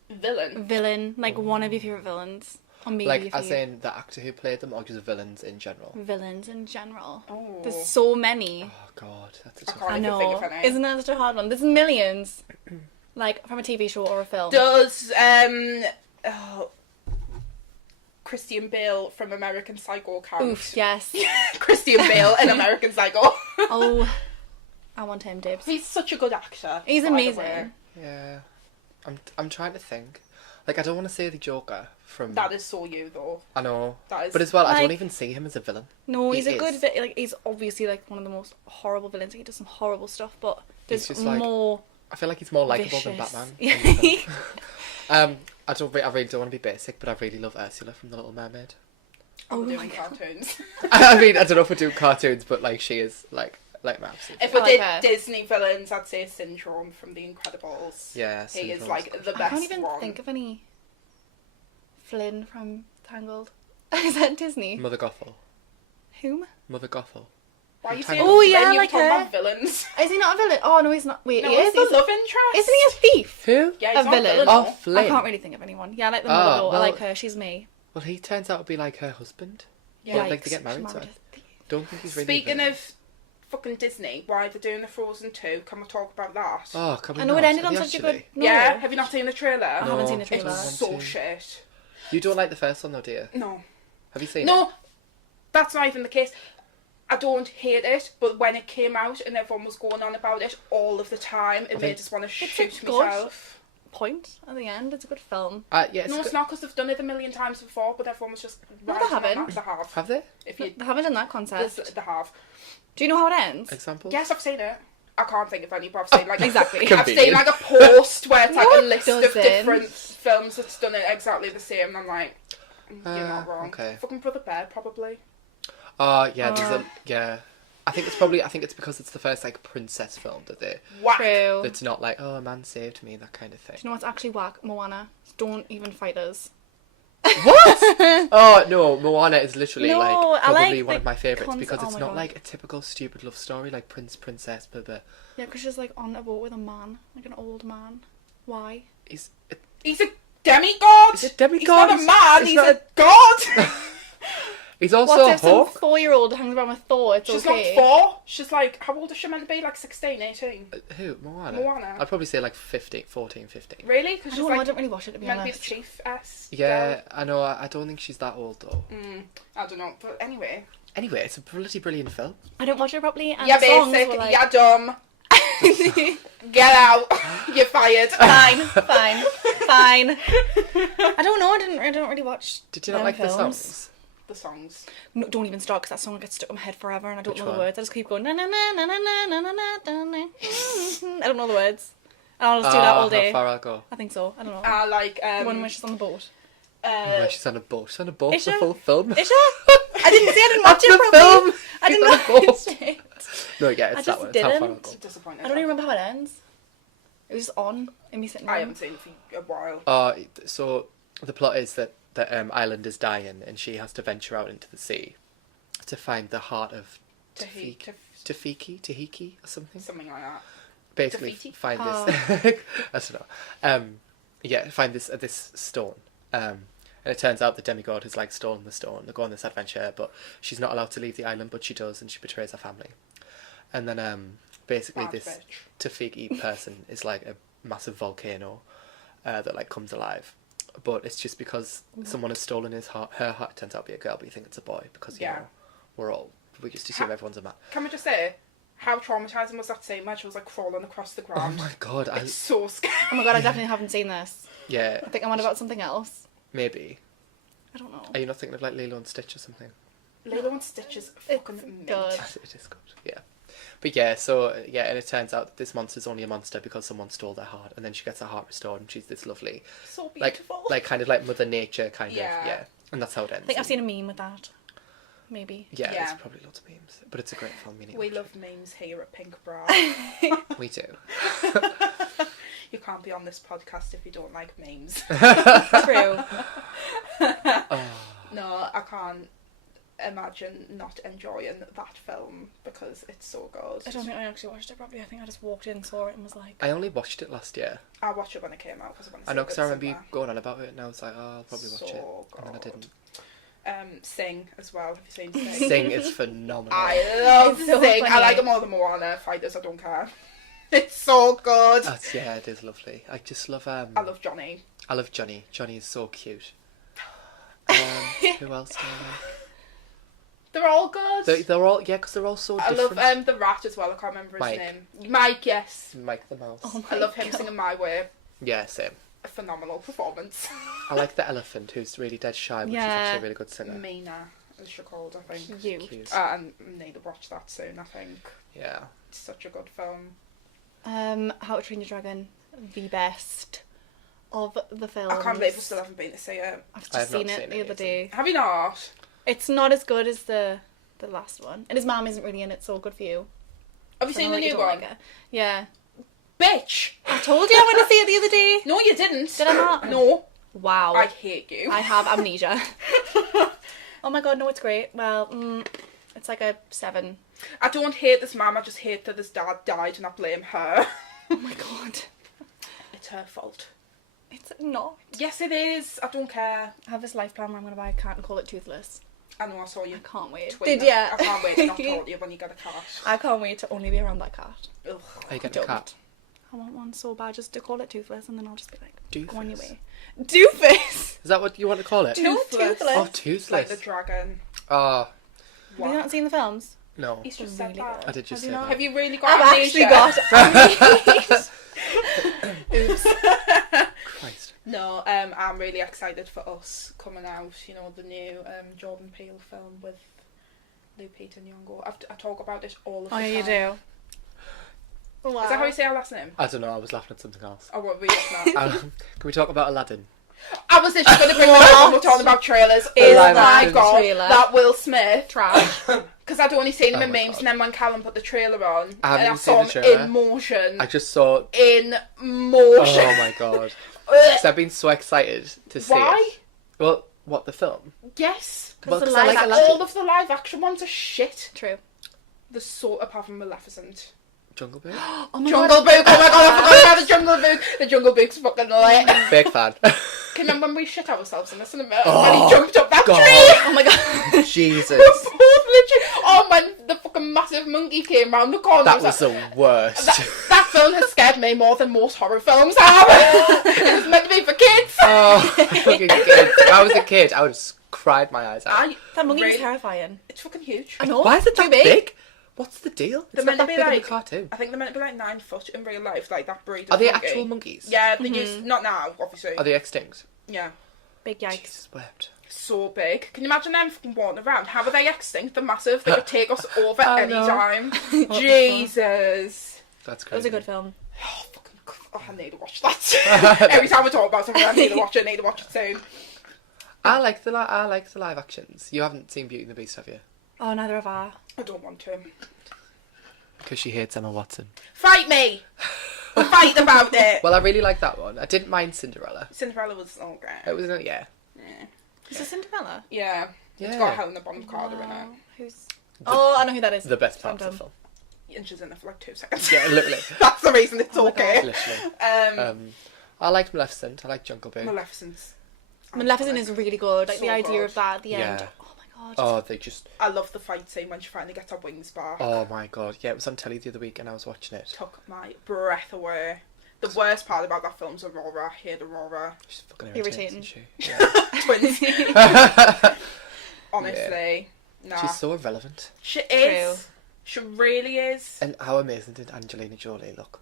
Villain. Like one of your favourite villains, or maybe Like, your as favourite in the actor who played them, or just villains in general? villains in general. Oh. There's so many. Oh god, that's a I tough can't I even know. think of any. Isn't that such a hard one? There's millions. Like from a TV show or a film. Does Christian Bale from American Psycho count? Oof, yes. Christian Bale in American Psycho. Oh, I want him, dibs. He's such a good actor. He's by the way. amazing. Yeah. I'm trying to think. Like, I don't want to say the Joker from... That is so you, though. I know. That is... But as well, I Like- don't even see him as a villain. No, He he's a is. good like he's obviously like one of the most horrible villains. He does some horrible stuff, but there's just, like, more I feel like he's more likeable than vicious. Batman. Yeah. I really don't want to be basic, but I really love Ursula from The Little Mermaid. I'm Oh doing my God. cartoons. I mean, I don't know if we do cartoons, but like she is like my absolute. If we I like did her. Disney villains, I'd say Syndrome from The Incredibles. Yeah, He is Syndrome's like good. the best I can't even one. think of any. Flynn from Tangled. Is that Disney? Mother Gothel. Whom? Mother Gothel. Why are you from saying Tangled. Oh, yeah, then you're like talking her. about villains? Is he not a villain? Oh no, he's not. Wait, No, he is. he's the love interest. Isn't he a thief? Who? Yeah, he's A not a villain. villain. Oh, no. Flynn. I can't really think of anyone. Yeah, I like the mother. Oh, I well- like her. She's me. Well, he turns out to be like her husband. Yeah. Like they Yikes, get married she to her. a thief. Don't think he's really. Speaking a villain. of fucking Disney, why they're doing the Frozen 2, can we talk about that? Oh, can we I know not? it ended Have on you such a actually? good. No. Yeah, have you not seen the trailer? I haven't seen the No. trailer. It's It's so want to. shit. You don't like the first one, though, do you? No. Have you seen No, it? that's not even the case. I don't hate it, but when it came out and everyone was going on about it all of the time, it made us want to shoot good. myself. Point at the end. It's a good film. Yeah, No, it's not, because they've done it a million times before, but everyone was just... No, they writing on haven't. that. They have. Have they? If you... They haven't done that concept. They have. Do you know how it ends? Examples? Yes, I've seen it. I can't think of any, but I've seen like... Exactly. I've seen like a post where it's like No, a it list of doesn't. different films that's done it exactly the same, and I'm like... You're not wrong. Okay. Fucking Brother Bear, probably. Yeah, there's a... Yeah. I think it's because it's the first, like, princess film that they... Whack. True. It's not like, oh, a man saved me, that kind of thing. Do you know what's actually whack? Moana. Don't even fight us. What? Oh, no, Moana is literally, No, like, I probably like one of the my favourites concept- because oh it's my not, God. like, a typical stupid love story, like Prince, Princess, blah, blah. Yeah, because she's like on a boat with a man, like an old man. Why? He's He's a demigod! He's a demigod. He's not a man, He's he's not a god! also What a if some hawk. 4-year-old hangs around with Thor? It's She's okay. not 4. She's like, how old is she meant to be? Like 16, 18? Who? Moana? Moana. I'd probably say, like, 14, 15. Really? I Because she's don't know. I like don't really watch it to be meant to be the honest. chief-S. Yeah, girl. I know. I don't think she's that old, though. I don't know, but anyway. Anyway, it's a bloody brilliant film. I don't watch it properly. And Yeah, the songs basic. were like, Yeah, dumb. Get out. You're fired. Fine. I don't know. I don't really watch. Did you not like films. the songs? The songs. No, don't even start, because that song gets stuck in my head forever, and I don't Which know one? the words. I just keep going na na na na na na na na na na. I don't know the words. And I'll just do that all day. How far I'll go. I think so. I don't know. I like The one where she's on the boat. Where she's on a boat. She's on a boat Is for the she? full film. Is she? I didn't watch That's it the properly. film. I didn't She's on a watch boat. it. No, yeah, I it's just that one. It's how far I'll didn't. go. disappointed. I don't even remember how it ends. It was just on in me sitting room. I haven't seen it for a while. So the plot is that the island is dying and she has to venture out into the sea to find the heart of Tahiki or something. Something like that. Basically, Tafiti? find this. I don't know. Find this stone. And it turns out the demigod has like stolen the stone. They go on this adventure, but she's not allowed to leave the island. But she does, and she betrays her family. And then basically Bad this bitch. Tafiki person is like a massive volcano that like comes alive. But it's just because someone has stolen his heart. Her heart turns out to be a girl, but you think it's a boy because you know we just assume everyone's a man. Can we just say, how traumatising was that scene where she was like crawling across the Oh ground? my god! It's so scary. Oh my god, I definitely haven't seen this. Yeah, I think I'm on about something else. maybe. I don't know. Are you not thinking of like Lilo and Stitch or something? Lilo and Stitch is fucking mint. good. It is good, yeah. But yeah, and it turns out that this monster's only a monster because someone stole their heart, and then she gets her heart restored, and she's this lovely, So like beautiful. kind of like Mother Nature kind of, Yeah. yeah. And that's how it ends. I think I've seen a meme with that. Maybe. Yeah, Yeah. there's probably lots of memes, but it's a great film. You need to We watch love memes here at Pynk Bra. it. We do. You can't be on this podcast if you don't like memes. True. No, I can't imagine not enjoying that film because it's so good. I don't think I actually watched it properly. I think I just walked in, saw it, and was like, I only watched it last year. I watched it when it came out because I want to I see know, it because I remember you going on about it, and I was like, oh, I'll probably watch it. So And then I good. didn't. Sing as well. Have you seen Sing? Sing is phenomenal. I love It's so Sing. I funny. like it more than Moana Fighters. I don't care. It's so good. Yeah, it is lovely. I just love. I love Johnny. I love Johnny. Johnny is so cute. Who else do I like? They're all good. They're all, yeah, because they're all so I different. love the rat as well. I can't remember his Mike. name. Mike, yes. Mike the Mouse. oh I my love him God. singing My Way. Yeah, same. A phenomenal performance. I like the elephant, who's really dead shy, but she's actually a really good singer. Mina, as she called, I think. Cute. Cute. And need to watch that soon, I think. Yeah. It's such a good film. How to Train Your Dragon, the best of the films. I can't believe we still haven't been to see it. I've I have just not seen seen it the any other of them. day. Have you not? It's not as good as the last one, and his mum isn't really in it, so good for you. Have you So seen no, the you new don't one? like it. Yeah. Bitch! I told you I went to see it the other day. No, you didn't. Did I not? No. Wow. I hate you. I have amnesia. Oh my god, no, it's great. Well, it's like a 7. I don't hate this mum, I just hate that his dad died and I blame her. Oh my god. It's her fault. It's not. Yes, it is. I don't care. I have this life plan where I'm going to buy a cat and call it Toothless. I know I saw you. I can't wait. tweet Did it. ya? I can't wait to not talk to you when you get a cat. I can't wait to only be around that cat. Ugh. Are you getting Don't. a cat? I want one so bad, just to call it Toothless, and then I'll just be like, go on your Doofus. way. Doofus! Is that what you want to call it? No, Toothless. Toothless. Oh, Like the Toothless. dragon. Oh, Have you not seen the films? no. He's just Really said that. good. I did just Have say you not? that. Have you really got I've amnesia? actually got Oops. Christ. No, I'm really excited for Us coming out. You know, the new Jordan Peele film with Lupita Nyong'o. I talk about it all of the Oh, time. yeah, you do. Wow. Is that how you say our last name? I don't know, I was laughing at something else. Oh, what were you looking at? Can we talk about Aladdin? I was literally going to bring that up when we're talking about trailers. Is Oh live my action god, trailer that Will Smith. trash? Because I'd only seen him Oh in my memes, God. and then when Callum put the trailer on, I and haven't I seen saw the him trailer. in motion. I just saw... In motion. Oh my god. Because I've been so excited to see Why? it. Well, what, the film? Yes. Well, the 'cause I live like action- Aladdin. All of the live action ones are shit. True. The sort apart from Maleficent. Jungle Book? Oh my Jungle god. Book, oh my god, I forgot about the Jungle Book. The Jungle Book's fucking lit. Big fan. Can you remember when we shit ourselves in the cinema? Oh, when he jumped up that God. tree? Oh my god. Jesus. We both literally... Oh, when the fucking massive monkey came round the corner. That I was like, the worst. that film has scared me more than most horror films have. It was meant to be for kids. Oh, fucking kid. If I was a kid, I would have cried my eyes out. That monkey was Really- terrifying. It's fucking huge. I know. Why is it Too that big? What's the deal? They're It's meant not to that be big like, of a cartoon. I think they're meant to be like 9 foot in real life, like that breed of Are they monkey. actual monkeys? Yeah, they used, not now, obviously. Are they extinct? Yeah. Big yikes. Jesus wept. So big. Can you imagine them fucking walking around? How are they extinct? They're massive. They could take us over I any know. time. Jesus. That's It crazy. was a good film. Oh, I need to watch that. Every time we talk about something, I need to watch it. I need to watch it soon. I like the live actions. You haven't seen Beauty and the Beast, have you? Oh, neither have I. I don't want to. Because she hates Emma Watson. Fight me! We'll fight about it! Well, I really like that one. I didn't mind Cinderella. Cinderella was all great. It was, yeah. Is it Cinderella? Yeah. Yeah. It's got Helena Bonham Carter in it. Who's... Oh, I know who that is. The best part of the Dum-dum. film. And she's in it for like 2 seconds. Yeah, literally. That's the reason it's Oh my okay. Literally. I liked Maleficent. I liked Jungle Book. Maleficent's. Maleficent is really good. Like So the idea good. of that at the end. Yeah. Oh my god. Oh, they just... I love the fight scene when she finally gets her wings back. Oh my god. Yeah, it was on telly the other week and I was watching it. Took my breath away. The worst part about that film's Aurora. I hate Aurora. She's fucking Irritating. irritating, isn't she? Yeah. Twins. Honestly. Nah. She's so irrelevant. She is. She really is. And how amazing did Angelina Jolie look?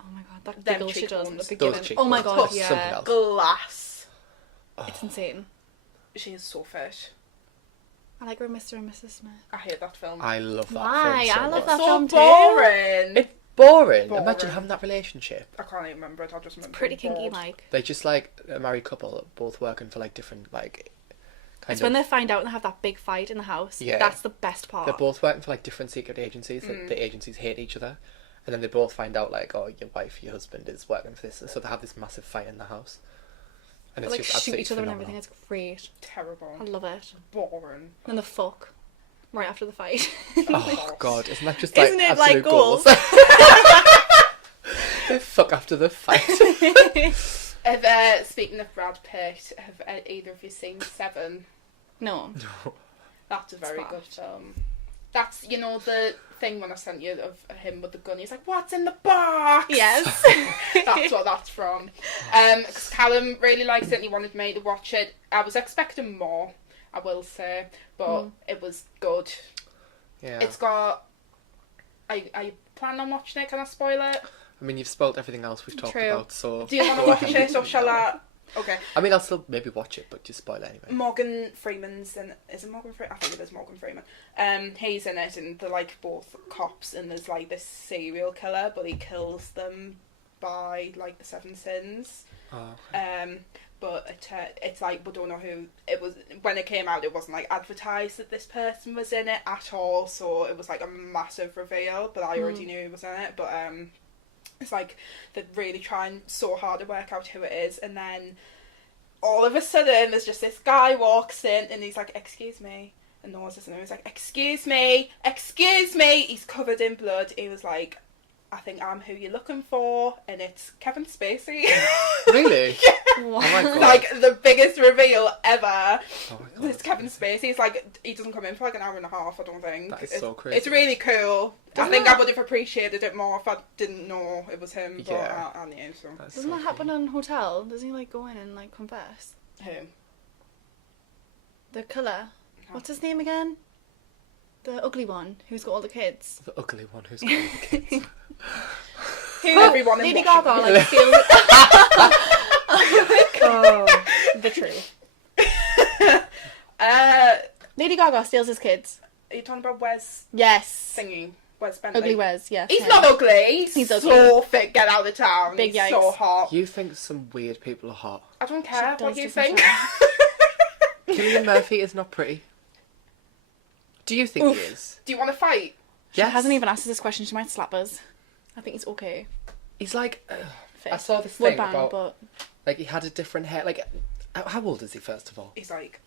Oh my god, that Them giggle she does in the cheekbones. beginning. Those Oh my cheekbones. god, Something yeah. else. Glass. It's insane. She is so fit. I like her Mr. and Mrs. Smith. I hate that film. I love that Why? film so I love much. that so film too. boring. It's boring. Boring. Imagine having that relationship. I can't even remember it. I just remember Pretty being kinky, bored. like. They just like a married couple, both working for like different like. Kind It's of, when they find out and have that big fight in the house. Yeah. That's the best part. they're both working for like different secret agencies. That the agencies hate each other, and then they both find out like, oh, your wife, your husband is working for this, so they have this massive fight in the house. And They, it's like just shoot absolutely each other and phenomenal. everything. It's great. Terrible. I love it. Boring. And the fuck right after the fight. Oh god, isn't that just like Isn't it like absolute goals? They fuck after the fight. Speaking of Brad Pitt, have either of you seen Seven? No. That's a very It's good film. That's, you know, the thing when I sent you of him with the gun, he's like, what's in the box? Yes. That's what that's from. 'Cause Callum really likes it and he wanted me to watch it. I was expecting more, I will say, but it was good. Yeah. It's got... I plan on watching it, can I spoil it? I mean, you've spoiled everything else we've talked True. about, so... Do you want to watch it or shall I... Okay. I mean, I'll still maybe watch it, but just spoil it anyway. Morgan Freeman's in... Is it Morgan Freeman? I think it is Morgan Freeman. He's in it and they're like both cops and there's like this serial killer but he kills them by like the 7 sins. Oh, okay. But it's like we don't know who it was. When it came out, it wasn't like advertised that this person was in it at all, so it was like a massive reveal, but I already knew he was in it. But it's like they're really trying so hard to work out who it is, and then all of a sudden there's just this guy walks in and he's like, excuse me, and no one's listening. He's like, excuse me, he's covered in blood. He was like, I think I'm who you're looking for, and it's Kevin Spacey. Really? Yeah. Oh my god. Like the biggest reveal ever. Oh my god. It's Kevin Spacey. He's like, he doesn't come in for like an hour and a half, I don't think. That is it's, so crazy. It's really cool. I think I would have appreciated it more if I didn't know it was him, but Yeah. I knew, so. That's Doesn't so that happen on Hotel? Doesn't he like go in and like confess? Who? The killer. What's his name again? The ugly one who's got all the kids. The ugly one who's got all the kids. Who everyone in Lady Washington. Gaga like steals. Oh, the truth. Lady Gaga steals his kids. Are you talking about Wes Yes. singing? Wes Bentley? Ugly Wes, yes. He's him. not ugly. He's ugly. So fit. Get out of town. Big He's so yikes. hot. You think some weird people are hot. I don't care She what does, you doesn't think. she? Cillian Murphy is not pretty. Do you think he is? Do you want to fight? She Yes. hasn't even asked us this question. She might slap us. I think he's okay. He's like... Fit. I saw this Would thing ban, about... but Like, he had a different hair. Like, how old is he, first of all? He's like,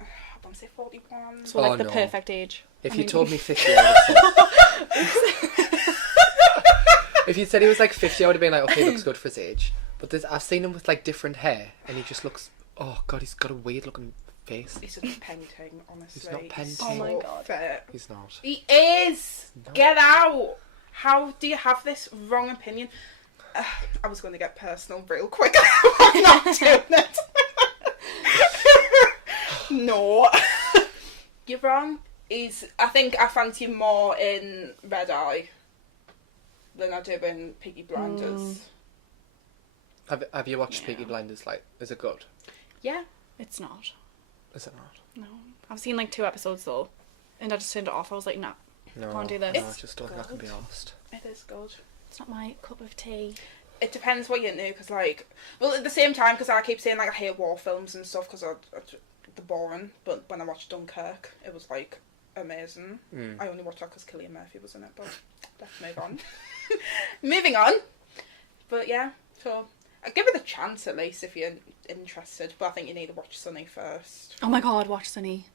I want to say 41. so like Oh, the no. perfect age. If I you mean- told me 50, I would have thought... If you said he was like 50, I would have been like, okay, he looks good for his age. But I've seen him with like different hair, and he just looks... Oh, God, he's got a weird looking face. He's just painting, honestly. He's not painting. So Oh my God. fit. He's not. He is! No. Get out! How do you have this wrong opinion? I was going to get personal real quick. I'm not doing it. No. You're wrong. I think I fancy him more in Red Eye than I do in Peaky Blinders. Have you watched Yeah. Peaky Blinders? Like, is it good? Yeah. It's not. Is it not? No. I've seen like 2 episodes though, and I just turned it off. I was like, nah, No, can't do this. No, I just don't think I can be asked. It is good. it's not my cup of tea. It depends what you're into, because, like... Well, at the same time, because I keep saying, like, I hate war films and stuff, because they're boring, but when I watched Dunkirk, it was, like, amazing. I only watched that because Cillian Murphy was in it, but let's move on. Moving on. But, yeah, so... I'd give it a chance, at least, if you're interested, but I think you need to watch Sunny first. Oh my god, watch Sunny.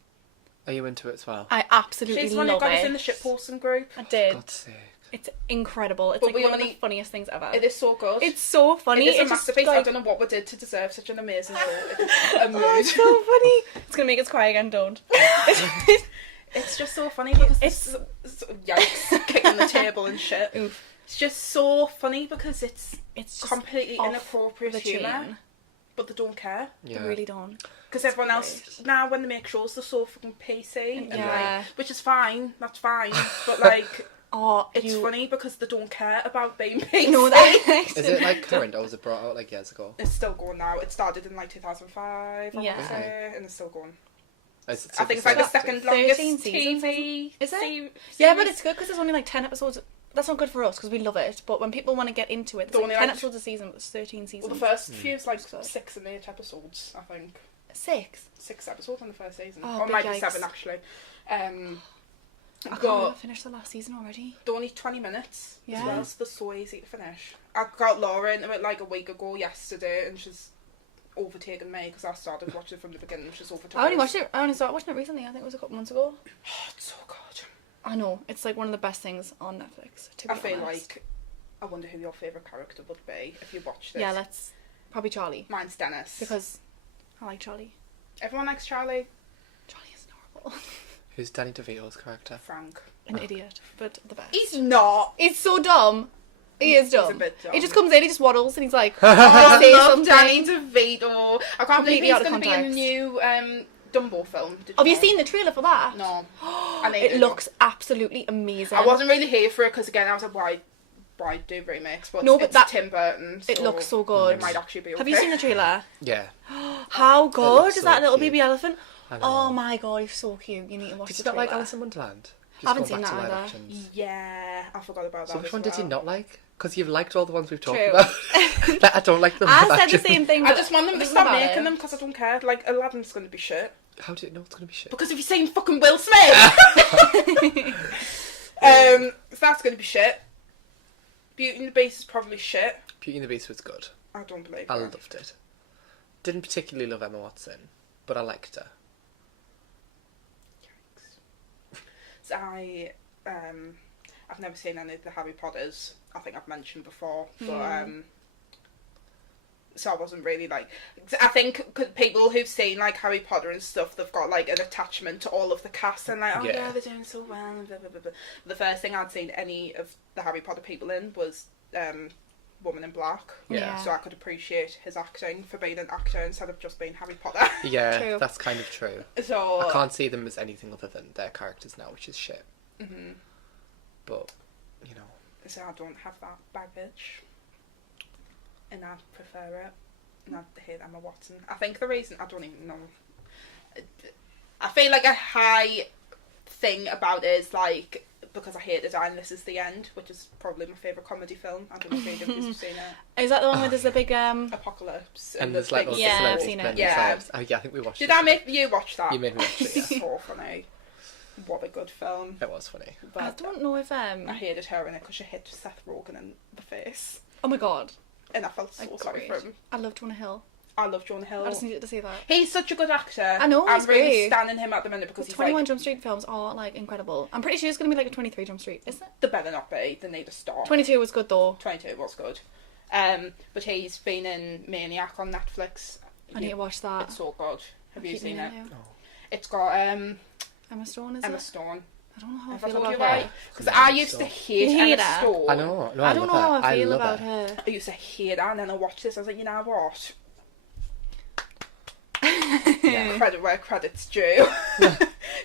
Are you into it as well? I absolutely She's the one who love got it. us in the shitposting group. I did. God's sake. It's incredible. It's But like we one of only- the funniest things ever. It is so good. It's so funny. It is a It's just, masterpiece. I like- don't know what we did to deserve such an amazing role. It is a mood. Oh, it's so funny. It's gonna make us cry again. Don't. It's just so funny because It's- it's yikes, kicking the table and shit. Oof. It's just so funny because it's It's just completely off inappropriate the humour, chain. but they don't care. Yeah. They really don't. Because everyone else now, when they make shows, they're so fucking PC, and Yeah. like, which is fine. That's fine, but like, Oh, it's funny because they don't care about being PC. You know that. Is it like current or was it brought out like years ago? It's still going now. It started in like 2005, I Yeah. want to say, and it's still going. Is it I think it's like the super second 13 longest seasons, TV. Is it? series. Yeah, but it's good because there's only like 10 episodes. That's not good for us because we love it. But when people want to get into it, it's They're like only 10 like- episodes a season, but it's 13 seasons. Well, the first few is like So- 6 and 8 episodes, I think. 6. 6 episodes in the first season. Oh, or it big might be yikes. 7 actually. I can't But believe I finished the last season already. they're only 20 minutes as Yeah. well, so they're so easy to finish. I got Laura into it like a week ago yesterday, and she's overtaken me because I started watching from the beginning. She's overtaken. I only watched it. I only started watching it recently. I think it was a couple months ago. Oh, it's so good. I know it's like one of the best things on Netflix. To be I feel honest. like I wonder who your favourite character would be if you watched it. Yeah, let's probably Charlie Mine's Dennis. because I like Charlie. Everyone likes Charlie. Charlie is horrible. Who's Danny DeVito's character? Frank. An idiot, but the best. He's not. It's so dumb. He is dumb. He's a bit dumb. He just comes in, he just waddles, and he's like, Oh, I say love something. Danny DeVito. I can't believe Completely he's out of going to be in the context. new Dumbo film. Did Have you know? seen the trailer for that? No. I need It to. looks absolutely amazing. I wasn't really here for it because again I was like, why do remakes? But No, but it's that- Tim Burton. It looks so good. It might actually be okay. Have you seen the trailer? Yeah. How good looks is so that little cute. baby elephant? I know. Oh my god, he's so cute. You need to watch Did the you not like trailer. Alice in Wonderland? Just Haven't going seen back to that live either. actions. Yeah, I forgot about that. So which as one did you well. not like? Because you've liked all the ones we've talked True. about. Like, I don't like them. I live said the action. same thing. I but just want them to think stop about making it. them because I don't care. Like Aladdin's going to be shit. How do you know it's going to be shit? Because if you've seen fucking Will Smith, so that's going to be shit. Beauty and the Beast is probably shit. Beauty and the Beast was good. I don't believe I that. loved it. Didn't particularly love Emma Watson, but I liked her. So I've never seen any of the Harry Potters. I think I've mentioned before, but so I wasn't really like. I think 'cause people who've seen like Harry Potter and stuff, they've got like an attachment to all of the cast and like, oh yeah, Yeah. they're doing so well. And blah, blah, blah, blah. The first thing I'd seen any of the Harry Potter people in was Woman in Black. Yeah. So I could appreciate his acting for being an actor instead of just being Harry Potter. Yeah, True. that's kind of true. So I can't see them as anything other than their characters now, which is shit. Mhm. But, you know. So I don't have that baggage, and I prefer it. And I hate Emma Watson. I think the reason I don't even know. I feel like a high thing about it is like because I hate to die and this is the end, which is probably my favourite comedy film. I don't know if either of you have seen it. Is that the one where there's the big Apocalypse. And the there's like big all the Yeah, I've celebrities seen it. playing Yeah. themselves. Oh yeah, I think we watched Did it. I make you watch that? You made me watch it, yeah. It's so funny. What a good film. It was funny. But I don't know if I hated her in it because she hit Seth Rogen in the face. Oh my god, And I felt so Like, sorry for great. him. I love Jonah Hill. I love Jonah Hill. I just needed to say that. He's such a good actor. I know, I'm he's really great. standing him at the minute because The he's 21 like, Jump Street films are like incredible. I'm pretty sure it's gonna be like a 23 Jump Street, isn't it? they better not be. They need to stop. 22 was good though. 22 was good. But he's been in Maniac on Netflix. I need to watch that. It's so good. Have you Keep seen me it? in now. It's got Emma Stone, is Emma it? Stone. I don't know how Have I I feel told about you her. right? Because I used to hate You hate Emma her? Stone. I know. No, I don't know how I feel love about her. her. I used to hate her, and then I watched this. I was like, you know what? Credit where credit's due.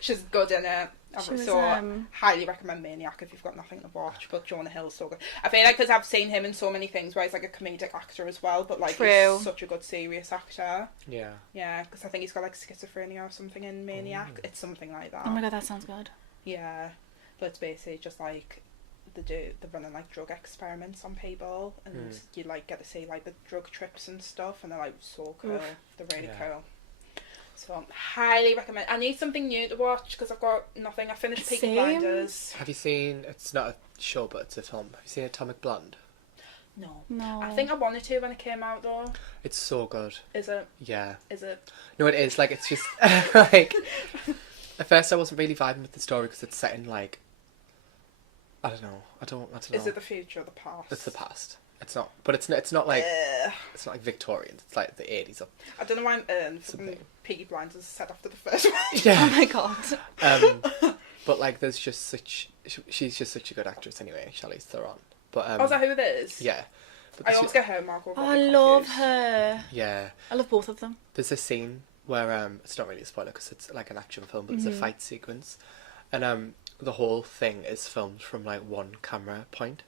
She's good in it. She was, So highly recommend Maniac if you've got nothing to watch. But Jonah Hill's so good. I feel like because I've seen him in so many things where he's like a comedic actor as well, but like True. he's such a good serious actor. Yeah. Yeah, because I think he's got like schizophrenia or something in Maniac. It's something like that. Oh my god, that sounds good. Yeah, but it's basically just like they're running like drug experiments on people, and you like get to see like the drug trips and stuff, and they're like so cool. They're really cool. So highly recommend. I need something new to watch because I've got nothing. I finished Peaky Blinders. Have you seen? It's not a show, but it's a film. Have you seen Atomic Blonde? No. I think I wanted to when it came out though. It's so good. Is it? Yeah. Is it? No, it is. Like, it's just like. At first, I wasn't really vibing with the story because it's set in like. I don't know. I don't know. Is it the future or the past? It's the past. It's not. But it's not like. It's not like Victorian. It's like the 80s. I don't know why I'm fucking Peaky Blinders said after the first one. Yeah. Oh my god. But like, there's just such. She's just such a good actress anyway, Charlize Theron. But is that who it is? Yeah. But I always get her and Margot. I love her. Yeah. I love both of them. There's a scene where it's not really a spoiler because it's like an action film, but there's a fight sequence, and the whole thing is filmed from like one camera point.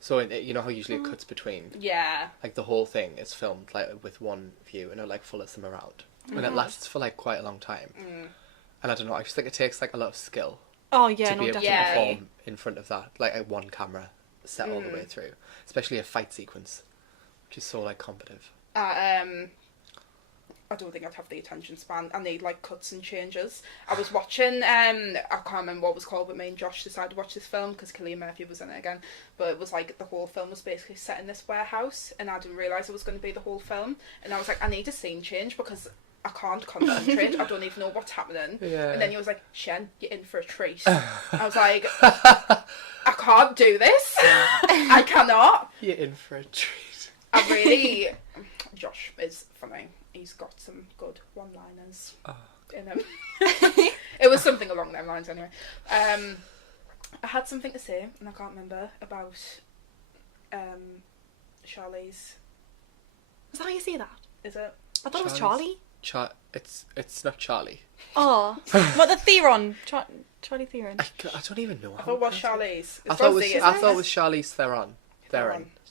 So you know how usually it cuts between. Yeah. Like the whole thing is filmed like with one view, and it like follows them around, and it lasts for like quite a long time. And I don't know. I just think it takes like a lot of skill. Oh yeah, to be able definitely. to perform in front of that, like one camera set all the way through, especially a fight sequence, which is so like combative. I don't think I'd have the attention span. I need like cuts and changes. I was watching, I can't remember what it was called, but me and Josh decided to watch this film because Cillian Murphy was in it again. But it was like the whole film was basically set in this warehouse, and I didn't realise it was going to be the whole film. And I was like, I need a scene change because I can't concentrate. I don't even know what's happening. Yeah. And then he was like, Shen, you're in for a treat. I was like, I can't do this. I cannot. You're in for a treat. I really... Josh is funny. He's got some good one-liners in him. It was something along them lines anyway. I had something to say, and I can't remember, about Charlie's... Is that how you say that? Is it? I thought it was Charlie. It's not Charlie. Oh, what the Theron? Charlie Theron. I don't even know. I thought it was Charlie's. I thought it was Charlize Theron.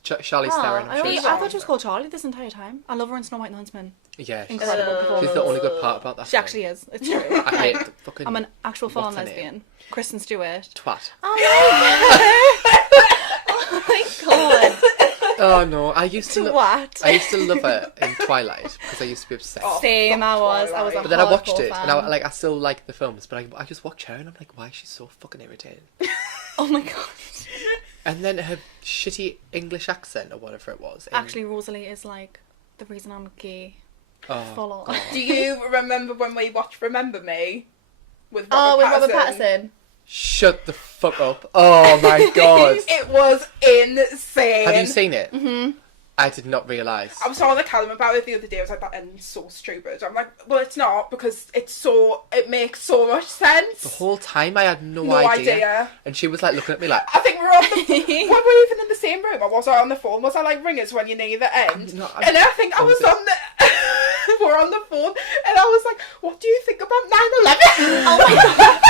Charlize Theron. I thought she was called Charlie this entire time. I love her in Snow White and the Huntsman. Yeah, Incredible performance. she's the only good part about that. She film. actually is. It's true. I hate the fucking. I'm an actual full-on what's her lesbian. name? Kristen Stewart. Twat. Oh my god. Oh no, I used to Twat. I used to love her in Twilight because I used to be obsessed. Same, I was a But then I watched hardcore it, fan. and I still like the films, but I just watch her, and I'm like, why is she so fucking irritating? Oh my god. And then her shitty English accent or whatever it was. Actually, Rosalie is like the reason I'm gay. Oh, Full on. God. Do you remember when we watched Remember Me? With Robert Pattinson. Shut the fuck up. Oh my god. It was insane. Have you seen it? Mm-hmm. I did not realise. I was talking to Callum about it the other day. I was like, that end's so stupid. I'm like, well, it's not, because it makes so much sense. The whole time I had no idea. And she was like looking at me like... I think we're on the... were we even in the same room? Or was I on the phone? Was I like ringers when you near the end? And I think I was on the... we're on the phone. And I was like, what do you think about 9/11? Oh my god.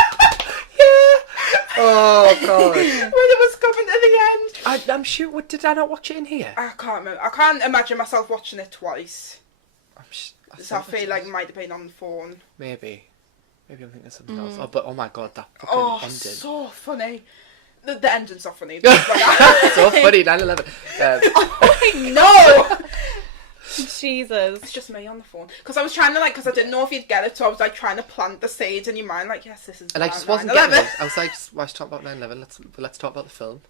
Oh god. When it was coming to the end. I'm sure... Did I not watch it in here? I can't remember. I can't imagine myself watching it twice. So I feel like it might have been on the phone. Maybe I'm thinking of something else. Oh my god, that fucking ending. So funny. The ending's so funny. So funny, 9/11. No! Jesus. It's just me on the phone. Because I was trying to, because I didn't know if you'd get it, so I was, trying to plant the seeds in your mind, yes, this is And I just wasn't 9/11. getting it. I was like, why should talk about 9/11? Let's talk about the film.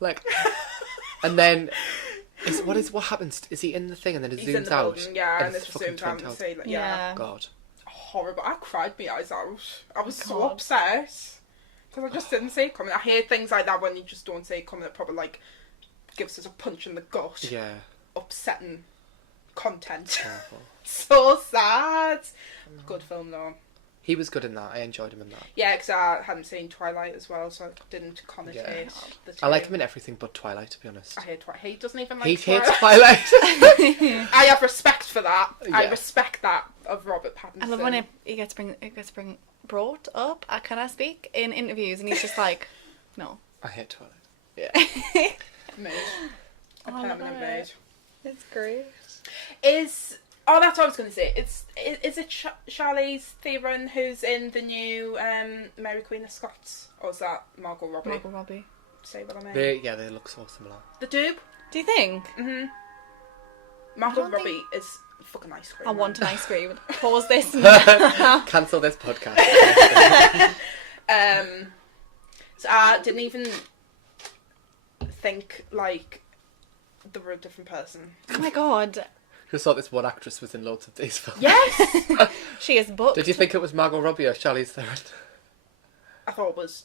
And then, what happens? Is he in the thing and then it He's in zooms the out? building, yeah, and it's it's fucking zoomed out Twin and Towers. see, Yeah. God. Horrible. I cried my eyes out. I was so God. upset. Because I just didn't see it coming. I hate things like that when you just don't see it coming. It probably, gives us a punch in the gut. Yeah. Upsetting content. Awful. So sad. Good film though. He was good in that. I enjoyed him in that. Yeah, because I hadn't seen Twilight as well, so I didn't connotate the two. I like him in everything but Twilight, to be honest. I hate Twilight. He doesn't even like He Twilight. hates Twilight. I have respect for that. I Yeah. respect that of Robert Pattinson. I love when it gets brought up, can I speak, in interviews, and he's just like, no. I hate Twilight. Yeah. Mood. A Oh, I love permanent it. mood. It's great. That's what I was going to say. Is it Charlize Theron who's in the new Mary Queen of Scots? Or is that Margot Robbie? Margot Robbie. Say what I mean. They look so similar. The dude? Do you think? Mm-hmm. Margot don't Robbie is fucking ice cream. I want an ice cream. Pause this. Cancel this podcast. So I didn't even think, like, they were a different person. Oh my god. Just thought this one actress was in loads of these films. Yes! She is booked. Did you think it was Margot Robbie or Charlize Theron? I thought it was...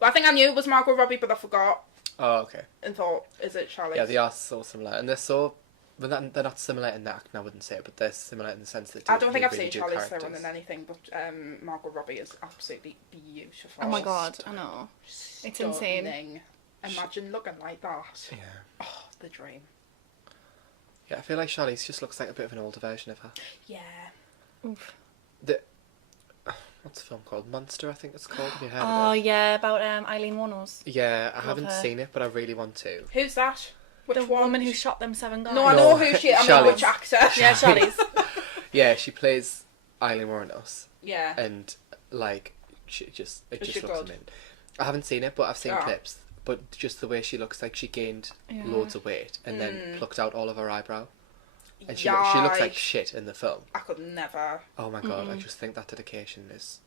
Well, I think I knew it was Margot Robbie, but I forgot Oh, okay. and thought, is it Charlize? Yeah, they are so similar, and they're so. But they're not similar in the acting, I wouldn't say, but they're similar in the sense that I don't think they I've really seen do Charlize Theron characters. in anything, but Margot Robbie is absolutely beautiful. Oh my god, I know. It's insane. Stunning. Imagine looking like that. Yeah. Oh, the dream. Yeah, I feel like Charlize just looks like a bit of an older version of her. Yeah. Oof. What's the film called? Monster, I think it's called. Have you heard Oh of it? yeah, about Eileen Wuornos. Yeah, I Love haven't her. seen it, but I really want to. Who's that? Which The one? woman who shot them 7 guys. No, I No, know who she is. I mean, Charlize. which actor. Yeah, Charlize. Yeah, she plays Eileen Wuornos, Yeah. and like it just Is looks she good? amazing. I haven't seen it, but I've seen Ah. clips. But just the way she looks, like she gained Yeah. loads of weight and then plucked out all of her eyebrow, and she Yikes. looks like shit in the film. I could never. Oh my god, I just think that dedication is.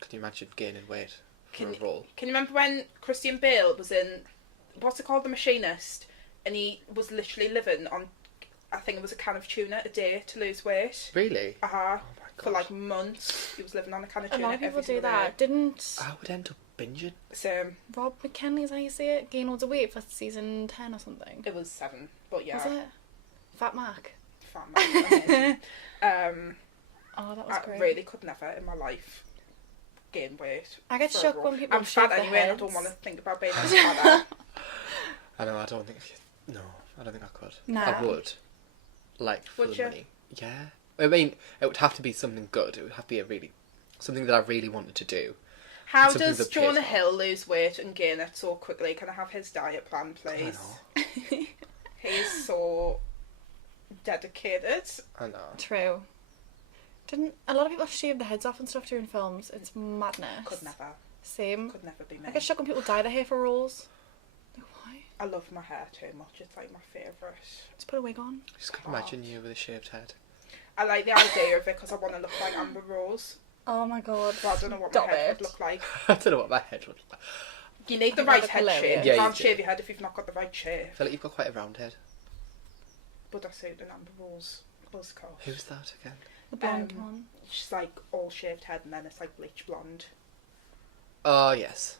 Can you imagine gaining weight for Can a role? Can you remember when Christian Bale was in, what's it called, The Machinist, and he was literally living on, I think it was a can of tuna a day to lose weight. Really? Oh my For God. like months, he was living on a can of A tuna lot of people every do single that. day. Didn't I would end up binging. So Rob McKinley, is how you say it, gain loads of weight for season 10 or something? it was 7, but yeah. Was it? Fat Mac. Amazing. Oh, that was I great. really could never in my life gain weight. I get for a shook role. when people I'm shave fat their anyway, and I heads. don't want to think about being fatter. I know. I don't think. No, I don't think I could. Nah. I would. Like for Would the you? money. Yeah. I mean, it would have to be something good. It would have to be something that I really wanted to do. How Something does that pays Jonah well. Hill lose weight and gain it so quickly? Can I have his diet plan, please? He's so dedicated. I know. True. Didn't a lot of people shave their heads off and stuff during films? It's madness. Could never. Same. Could never be me. I get shook when people dye their hair for roles. Like, why? I love my hair too much. It's like my favourite. Just put a wig on. Just could imagine you with a shaved head. I like the idea of it because I want to look like Amber Rose. Oh my god. But I don't know what Stop my head it. would look like. I don't know what my head would look like. You need the I think right that'd head look shape. hilarious. You Yeah, can't you shave do. your head if you've not got the right shape. I feel like you've got quite a round head. But I suit an Amber Rose buzz cut. Who's that again? The blonde Um, one. She's like all shaved head and then it's like bleach blonde. Oh, yes.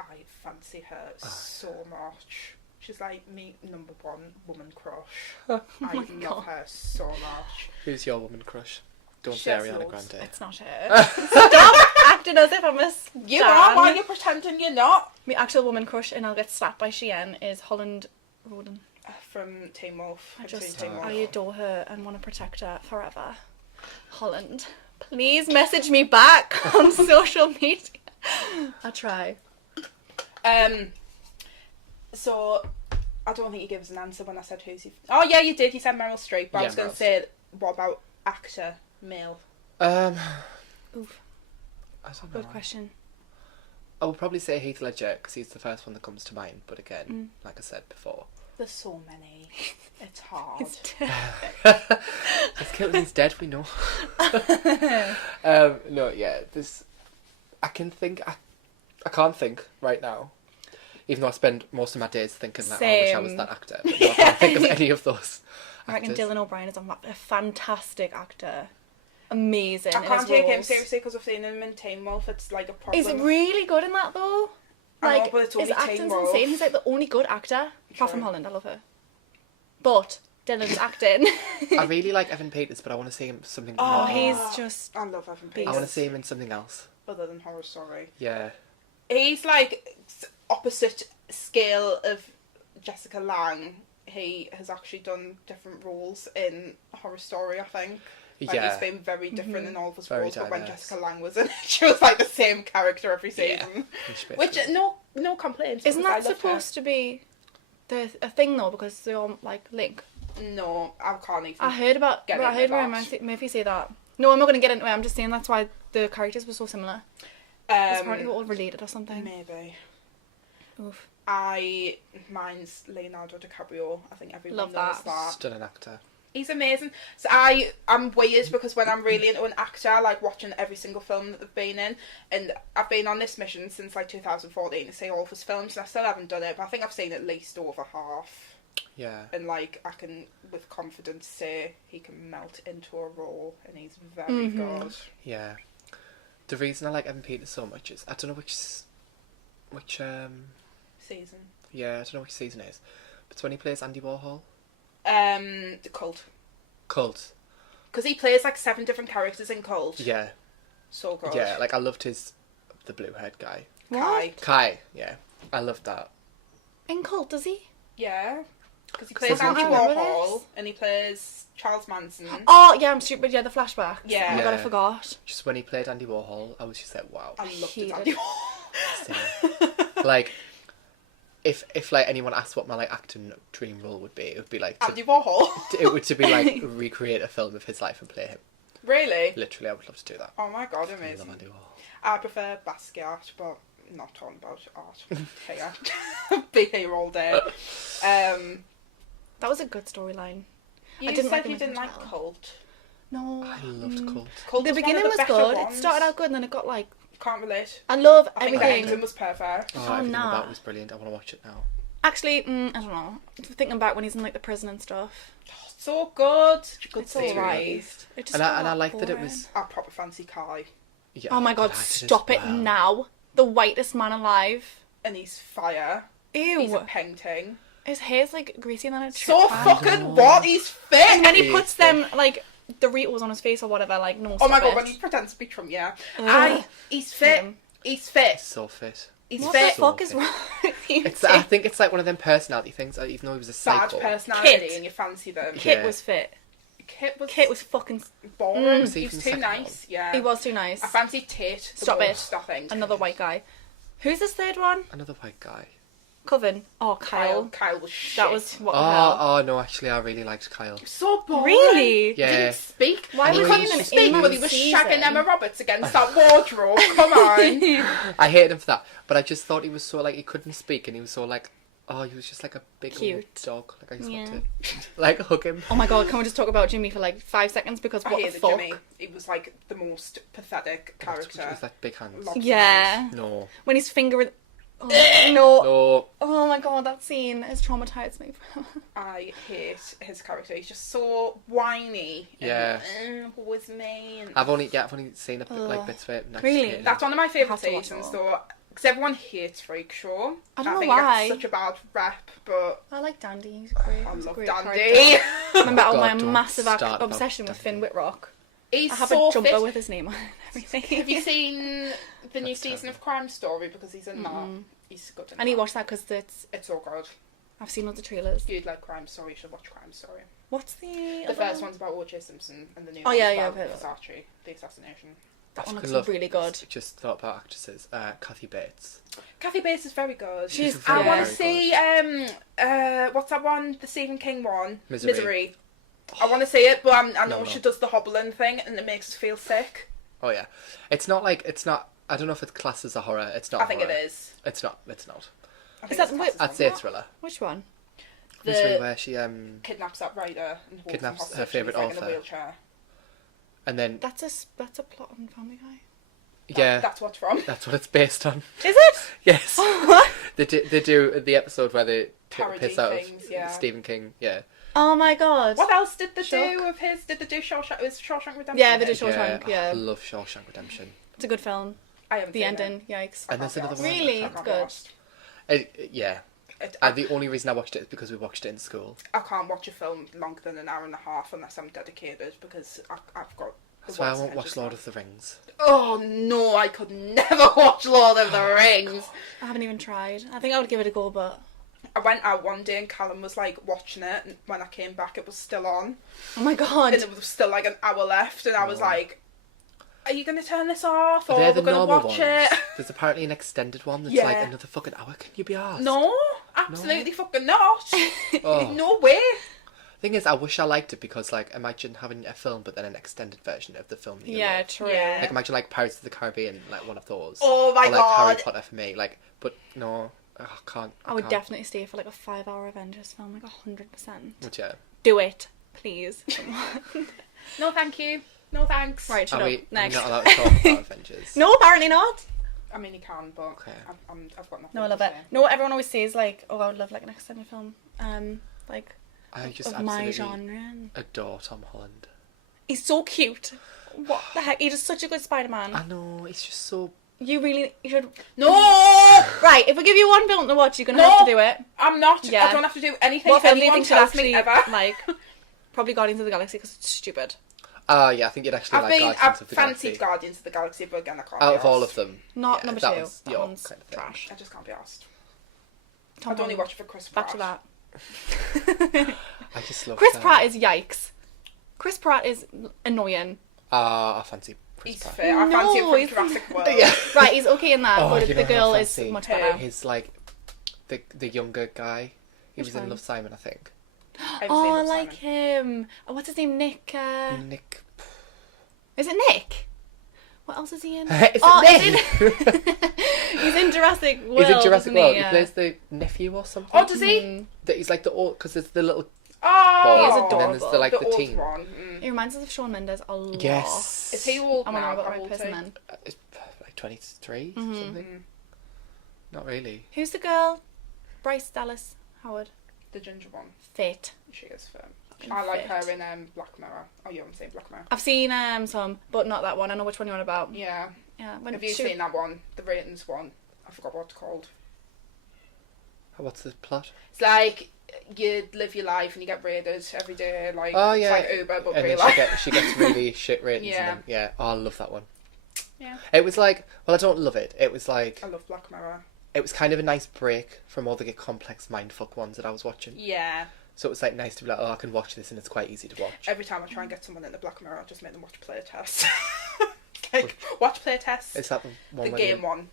I fancy her so much. She's like me number 1 woman crush. I love God. her so much. Who's your woman crush? Don't She say has Ariana loads. Grande. It's not her. Stop acting as if I'm a stan. You are, why are you pretending you're not? My actual woman crush, and I'll get slapped by Shein, is Holland Roden. From Teen Wolf. I I've seen just, Teen Wolf. I adore her and want to protect her forever. Holland, please message me back on social media. I'll try. So, I don't think you gave us an answer when I said who's you... Oh, yeah, you did. You said Meryl Streep. But I Yeah, was going Meryl to say, what about actor, male? Oof, I don't good know. question. I would probably say Heath Ledger because he's the first one that comes to mind. But again, like I said before, There's so many. It's hard. It's he's killed. He's dead. We know. No, yeah. This, I can think. I can't think right now. Even though I spend most of my days thinking that I wish I was Same. that actor. But no, I can't think of any of those. I reckon actors. Dylan O'Brien is a fantastic actor. Amazing. I in can't his take him roles. seriously because I've seen him in Teen Wolf. It's like a problem. He's really good in that though. I know, Like, but it's his only Teen acting's Wolf. insane. He's like the only good actor, apart from True. Holland. I love her. But Dylan's acting. I really like Evan Peters, but I want to see him something. Oh, not- he's just... I love Evan I Peters. want to see him in something else. Other than Horror Story. Yeah. He's like opposite scale of Jessica Lange. He has actually done different roles in Horror Story, I think. Like, Yeah. he's been very different in all of his Very roles, but when diverse. Jessica Lange was in it, she was like the same character every Yeah. season. Which Which, no complaints. Isn't because that I loved her. supposed to be a thing, though, because they all, like, link? No, I can't even. I heard about... Get Well, I into heard that. Ryan Murphy say that. No, I'm not going to get into it. I'm just saying that's why the characters were so similar. It's apparently they were all related or something. Maybe. Oof. Mine's Leonardo DiCaprio. I think everyone Love knows that. that. Stunning actor. He's amazing. So I'm weird because when I'm really into an actor, I like watching every single film that they've been in. And I've been on this mission since like 2014 to see all of his films, and I still haven't done it, but I think I've seen at least over half. Yeah. And like I can with confidence say he can melt into a role, and he's very good. Yeah. The reason I like Evan Peters so much is I don't know which Season. yeah, I don't know which season it is. But it's when he plays Andy Warhol. The Cult. Cult. Because he plays like 7 different characters in Cult. Yeah. So good. Yeah, like I loved the blue haired guy. Kai. Kai, yeah. I loved that. In Cult, does he? Yeah. Because he So plays Andy I remember Warhol this. and he plays Charles Manson. Oh, yeah, I'm stupid. Yeah, the flashback. Yeah. Oh my god, I Yeah. forgot. Just when he played Andy Warhol, I was just like, wow. I loved Hated it, Andy Warhol. Same. Like, if like anyone asked what my like acting dream role would be, it would be like Andy Warhol. it would to be like recreate a film of his life and play him. Really? Literally, I would love to do that. Oh my god, I love amazing. Andy Warhol. I prefer Basquiat, but I'm not talking about art here. Be here all day. That was a good storyline. You didn't said like you him didn't as like well. Cult. No. I loved Cult. Cult The was one beginning of was the better good. ones. It started out good and then it got like... Can't relate. I love I think the everything. ending was perfect. Oh, Oh, everything nah. about it was brilliant. I want to watch it now. Actually, I don't know. Thinking back when he's in like the prison and stuff. So good. Good It's series. alright. It just And I got like that it boring. was. I proper fancy Kai. Yeah, Oh my god, I liked it as stop it well. now. The whitest man alive. And he's fire. Ew. He's a painting. His hair's like greasy and then it's So shit. fucking what? He's fit. And when he He puts is them like Doritos on his face or whatever, like no. Oh my stop god, it. when he pretends to be Trump, yeah. Ugh. He's fit. him. He's fit. So fit. He's What fit. the fuck is So wrong with you? I think it's like one of them personality things. Even though he was a Bad psycho. personality Kit. and you fancy them. Kit Yeah. was fit. Kit was fucking. boring. Was He he was from too second nice. Yeah. He was too nice. I fancied Tate. the Stop it. most, I think. Another white guy. Who's this third one? Another white guy. Coven. Oh, Kyle. Kyle was shit. That was what the hell. Oh no! Actually, I really liked Kyle. so boring. Really? Yeah. Didn't speak. Why And he was he couldn't even speak, in but he that was season? shagging Emma Roberts against that wardrobe. Come on. I hated him for that, but I just thought he was so like he couldn't speak, and he was so like, oh, he was just like a big old Cute. dog. Like I just Yeah. want to like hug him. Oh my god, can we just talk about Jimmy for like 5 seconds? Because I what the hated fuck? Jimmy. He was like the most pathetic character. With like big hands. Love- Yeah. No. When his finger. Oh, no. No. Oh my god, that scene has traumatized me. I hate his character. He's just so whiny. Yeah. And, was me. And I've only seen a bit, like Ugh. bits of it. and I just Really? hated it. that's one of my favourite have to watch seasons, it. though. Because everyone hates Freak Show. I don't know think why. It's such a bad rep, but I like Dandy, he's great. I He's a love great Dandy. character. Remember God, my don't massive start about obsession with Finn Dandy. Whitrock. He's I have so a jumper fit. with his name on and everything. Have you seen the new That's season terrible. of Crime Story? Because he's in that. He's good in I need to that. watch that because It's so good. I've seen loads of trailers. If you'd like Crime Story, you should watch Crime Story. What's the The other first one? one's about O.J. Simpson, and the new Oh, one's yeah, yeah, about I've heard of that. Versace, the assassination. That one fucking looks love- really good. Just thought about actresses. Kathy Bates. Kathy Bates is very good. She's I very, want to very see what's that one? The Stephen King one. Misery. I want to see it, but I know No. she does the hobbling thing, and it makes us feel sick. Oh yeah. It's not. I don't know if it's classed as a horror. It's not. I think horror. it is. It's not. It's not. I Is think that it's the classed whip- as I'd say a horror. thriller. Which one? Misery, The where she kidnaps that writer and holds Kidnaps him hostage, her and favourite he's, like, in author. a wheelchair. and then That's a plot on Family Guy. yeah, That's what's from. that's what it's based on. Is it? Yes. What? They do the episode where they Parody piss out things, of yeah. Stephen King. Yeah. Oh my god. What else did they Shock. do of his? Did they do Shawshank? Was Shawshank Redemption? Yeah, they did his? Shawshank, yeah. I love Shawshank Redemption. It's a good film. I haven't The seen ending, it. yikes. And there's Can't be another arsed. one. Really? I It's can't be good. arsed. Yeah. The only reason I watched it is because we watched it in school. I can't watch a film longer than an hour and a half unless I'm dedicated, because I've got... That's why I won't watch Lord of the Rings. Oh no, I could never watch Lord of the Rings. I haven't even tried. I think I would give it a go, but... I went out one day and Callum was like watching it, and when I came back it was still on. Oh my god. And there was still like an hour left, and I was like, are you going to turn this off, or They're we're the going to normal watch ones. it? There's apparently an extended one that's Yeah. like another fucking hour. Can you be arsed? No, absolutely fucking not. Oh. No way. Thing is, I wish I liked it because, like, imagine having a film but then an extended version of the film that you Yeah, love. true. Yeah. Like, imagine, like, Pirates of the Caribbean, like, one of those. Oh my or, like, Harry god. Potter for me. Like, but no, I can't. I would can't. definitely stay for like a 5-hour Avengers film, like 100%. But yeah. Do it, please. No thank you. No thanks. Right, shut Are up. we Next. not allowed to talk about Avengers? No, apparently not. I mean, you can, but Okay. I've got nothing No, I to love it. say. No, everyone always says like, oh, I would love like an extended film. Like I just of my absolutely genre. adore Tom Holland. He's so cute. What the heck? He does such a good Spider-Man. I know, he's just so... You should. No! Right, if we give you one film to watch, you're gonna No! have to do it. I'm not. Yeah. I don't have to do anything What film do you anyone think should tells me actually ever. like? Probably Guardians of the Galaxy because it's stupid. Yeah, I think you'd actually like Guardians I've of the fancied Galaxy. Guardians of the Galaxy, but again, I can't Out be of all arsed. of them. Not Yeah, number that two. was That your one's kind of thing. trash. I just can't be asked. Tom I'd only Holland. watch it for Chris Pratt. Back to that. I just love Chris Pratt is yikes. Chris Pratt is annoying. I fancy Chris He's Pratt. fair. I fancy him No, from he's- Jurassic World. Yeah. Right, he's okay in that, Oh, but you the know girl how is fancy. much Who? better. He's like the younger guy. He Which was in one? Love, Simon, I think. I've Oh, seen I it, like Simon. him. Oh, what's his name? Nick. Nick. Is it Nick? What else is he in? Is it Nick? He's in Jurassic World. He's in Jurassic isn't World. He? He plays the nephew or something. Oh, does he? Mm. That he's like the old, because there's the little Oh, He is and then there's the like the the old teen. one. He reminds us of Shawn Mendes a lot. Yes. Is he old I'm now? not about How the right old person is he? then. It's like 23 Mhm. something. Mm. Not really. Who's the girl? Bryce Dallas Howard. The ginger one. Fit. She is firm. Fucking I like fit. her in Black Mirror. Oh, you haven't seen Black Mirror? I've seen some, but not that one. I know which one you're on about. Yeah. Yeah. Have you seen that one? The ratings one? I forgot what it's called. What's the plot? It's like you live your life and you get rated every day. Like, Oh, yeah. it's like Uber, but And real then life. she gets really shit ratings. Yeah. And then, yeah. Oh, I love that one. Yeah. It was like, well, I don't love it. It was like, I love Black Mirror. it was kind of a nice break from all the complex mindfuck ones that I was watching. Yeah. So it was like nice to be like, oh, I can watch this and it's quite easy to watch. Every time I try and get someone in the Black Mirror, I just make them watch play tests. Like, watch play tests. Is that the one? The where game you... one.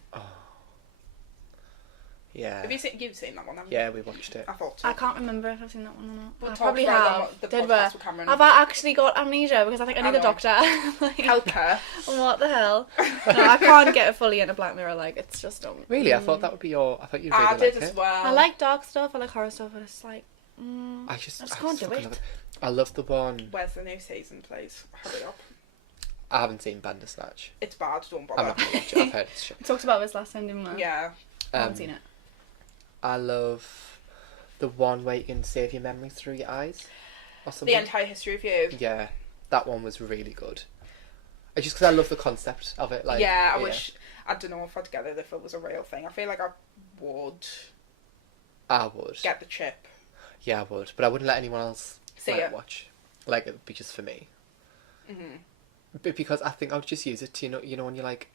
Yeah. Have you seen? You've seen that one, haven't Yeah, we watched it. you? I thought so. I can't remember if I've seen that one or not. We'll I talk probably about it on have. the Did podcast we? with Cameron. Have I actually got amnesia? Because I think I I need a know. doctor. Like, Help her. what the hell? No, I can't get fully into Black Mirror. Like, it's just Really, I thought that would be your. I thought you'd really I like did it. as well. I like dark stuff. I like horror stuff, but it's like, I just can't do fucking it. love I love the one. Where's the new season, please? Hurry up. I haven't seen Bandersnatch. It's bad. Don't I'm bother. not gonna watch it. I've heard it's shit. we talked about this last time, didn't we? Yeah. I haven't seen it. I love the one where you can save your memories through your eyes, or something. The entire history of you. Yeah, that one was really good. It's just because I love the concept of it. Like, yeah, I wish. I don't know if I'd get it if it was a real thing. I feel like I would I would. get the chip. Yeah, I would, but I wouldn't let anyone else See like, it. watch. Like, it'd be just for me. Mhm. But because I think I would just use it to, you know when you're like,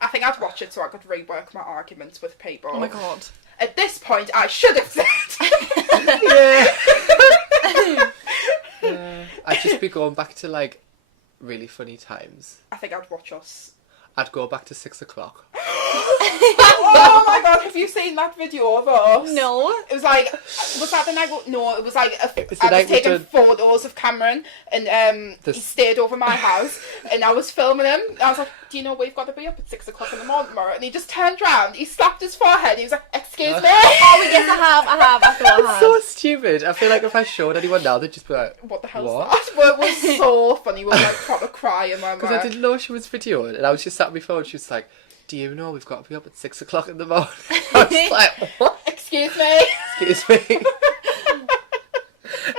I think I'd watch it so I could rework my arguments with people. Oh my god. At this point, I should have said. I'd just be going back to like really funny times. I think I'd watch us. I'd go back to 6 o'clock. Oh my god, have you seen that video of us? No. It was like, was that the night? No, it was like, was the I was night we taking done- photos of Cameron and he stayed over my house and I was filming him. I was like, do you know we've got to be up at 6 o'clock in the morning tomorrow? And he just turned round, he slapped his forehead, he was like, excuse me? Oh, yes, I have. I thought I had. So stupid. I feel like if I showed anyone now, they'd just be like, What the hell What? is that? Well, it was so funny, we were like proper crying. because I didn't know she was videoing, and I was just sat on my phone. She was like, "Do you know we've got to be up at 6 o'clock in the morning?" I was like, "What? Excuse me? Excuse me."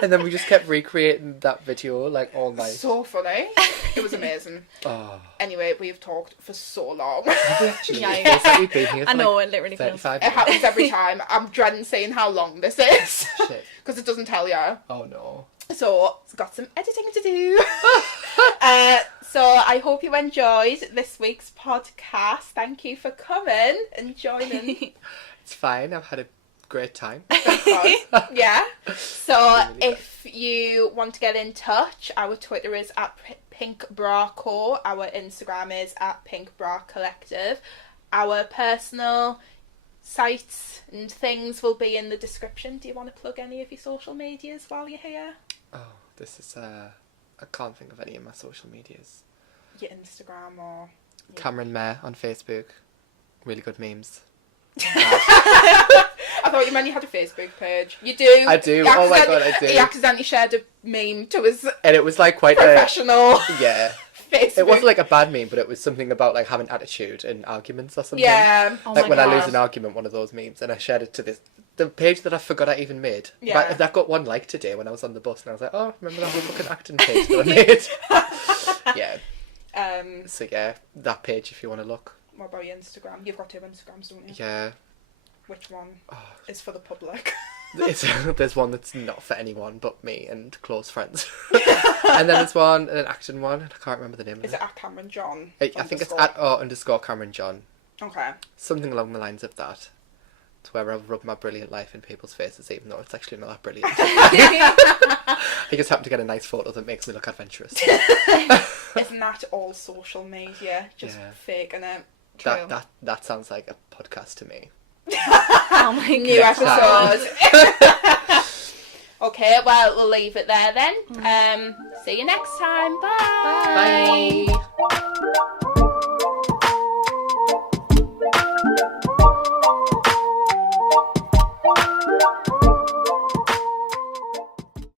And then we just kept recreating that video like all night. So funny. It was amazing. Oh. Anyway, we've talked for so long. Have we actually? Yeah, Feels like we've been here for I know, like it literally feels. 35 It happens every time. I'm dreading saying how long this is. Shit. Because it doesn't tell you. Oh no. So, it's got some editing to do. So, I hope you enjoyed this week's podcast. Thank you for coming and joining. It's fine. I've had a great time. Yeah. So, Really good. if you want to get in touch, our Twitter is at Pynk Bra Co. Our Instagram is at Pynk Bra Collective. Our personal sites and things will be in the description. Do you want to plug any of your social medias while you're here? Oh, this is I can't think of any of my social medias. Your Instagram or... Cameron Mair on Facebook. Really good memes. I thought you meant you had a Facebook page. You do. I do. He Oh my accidentally- God, I do. He accidentally shared a meme to his And it was like quite professional yeah. Facebook. It wasn't like a bad meme, but it was something about like having attitude in arguments or something. Yeah. Oh Like my when I God. lose an argument, one of those memes, and I shared it to the page that I forgot I even made. Yeah. But that got one like today when I was on the bus, and I was like, oh, remember that whole fucking acting page that I made? Yeah. So yeah, that page if you want to look. What about your Instagram? You've got 2 Instagrams, don't you? Yeah. Which one Oh, is for the public? there's one that's not for anyone but me and close friends. And then there's an acting one, and I can't remember the name Is of it at Cameron John? I think it's underscore? at _Cameron John. Okay. Something along the lines of that. It's where I rub my brilliant life in people's faces, even though it's actually not that brilliant. I just happen to get a nice photo that makes me look adventurous. Isn't that all social media? Just Yeah. faking it. True. That sounds like a podcast to me. Oh my New God. episode. Okay, well, we'll leave it there then. See you next time. Bye. Bye.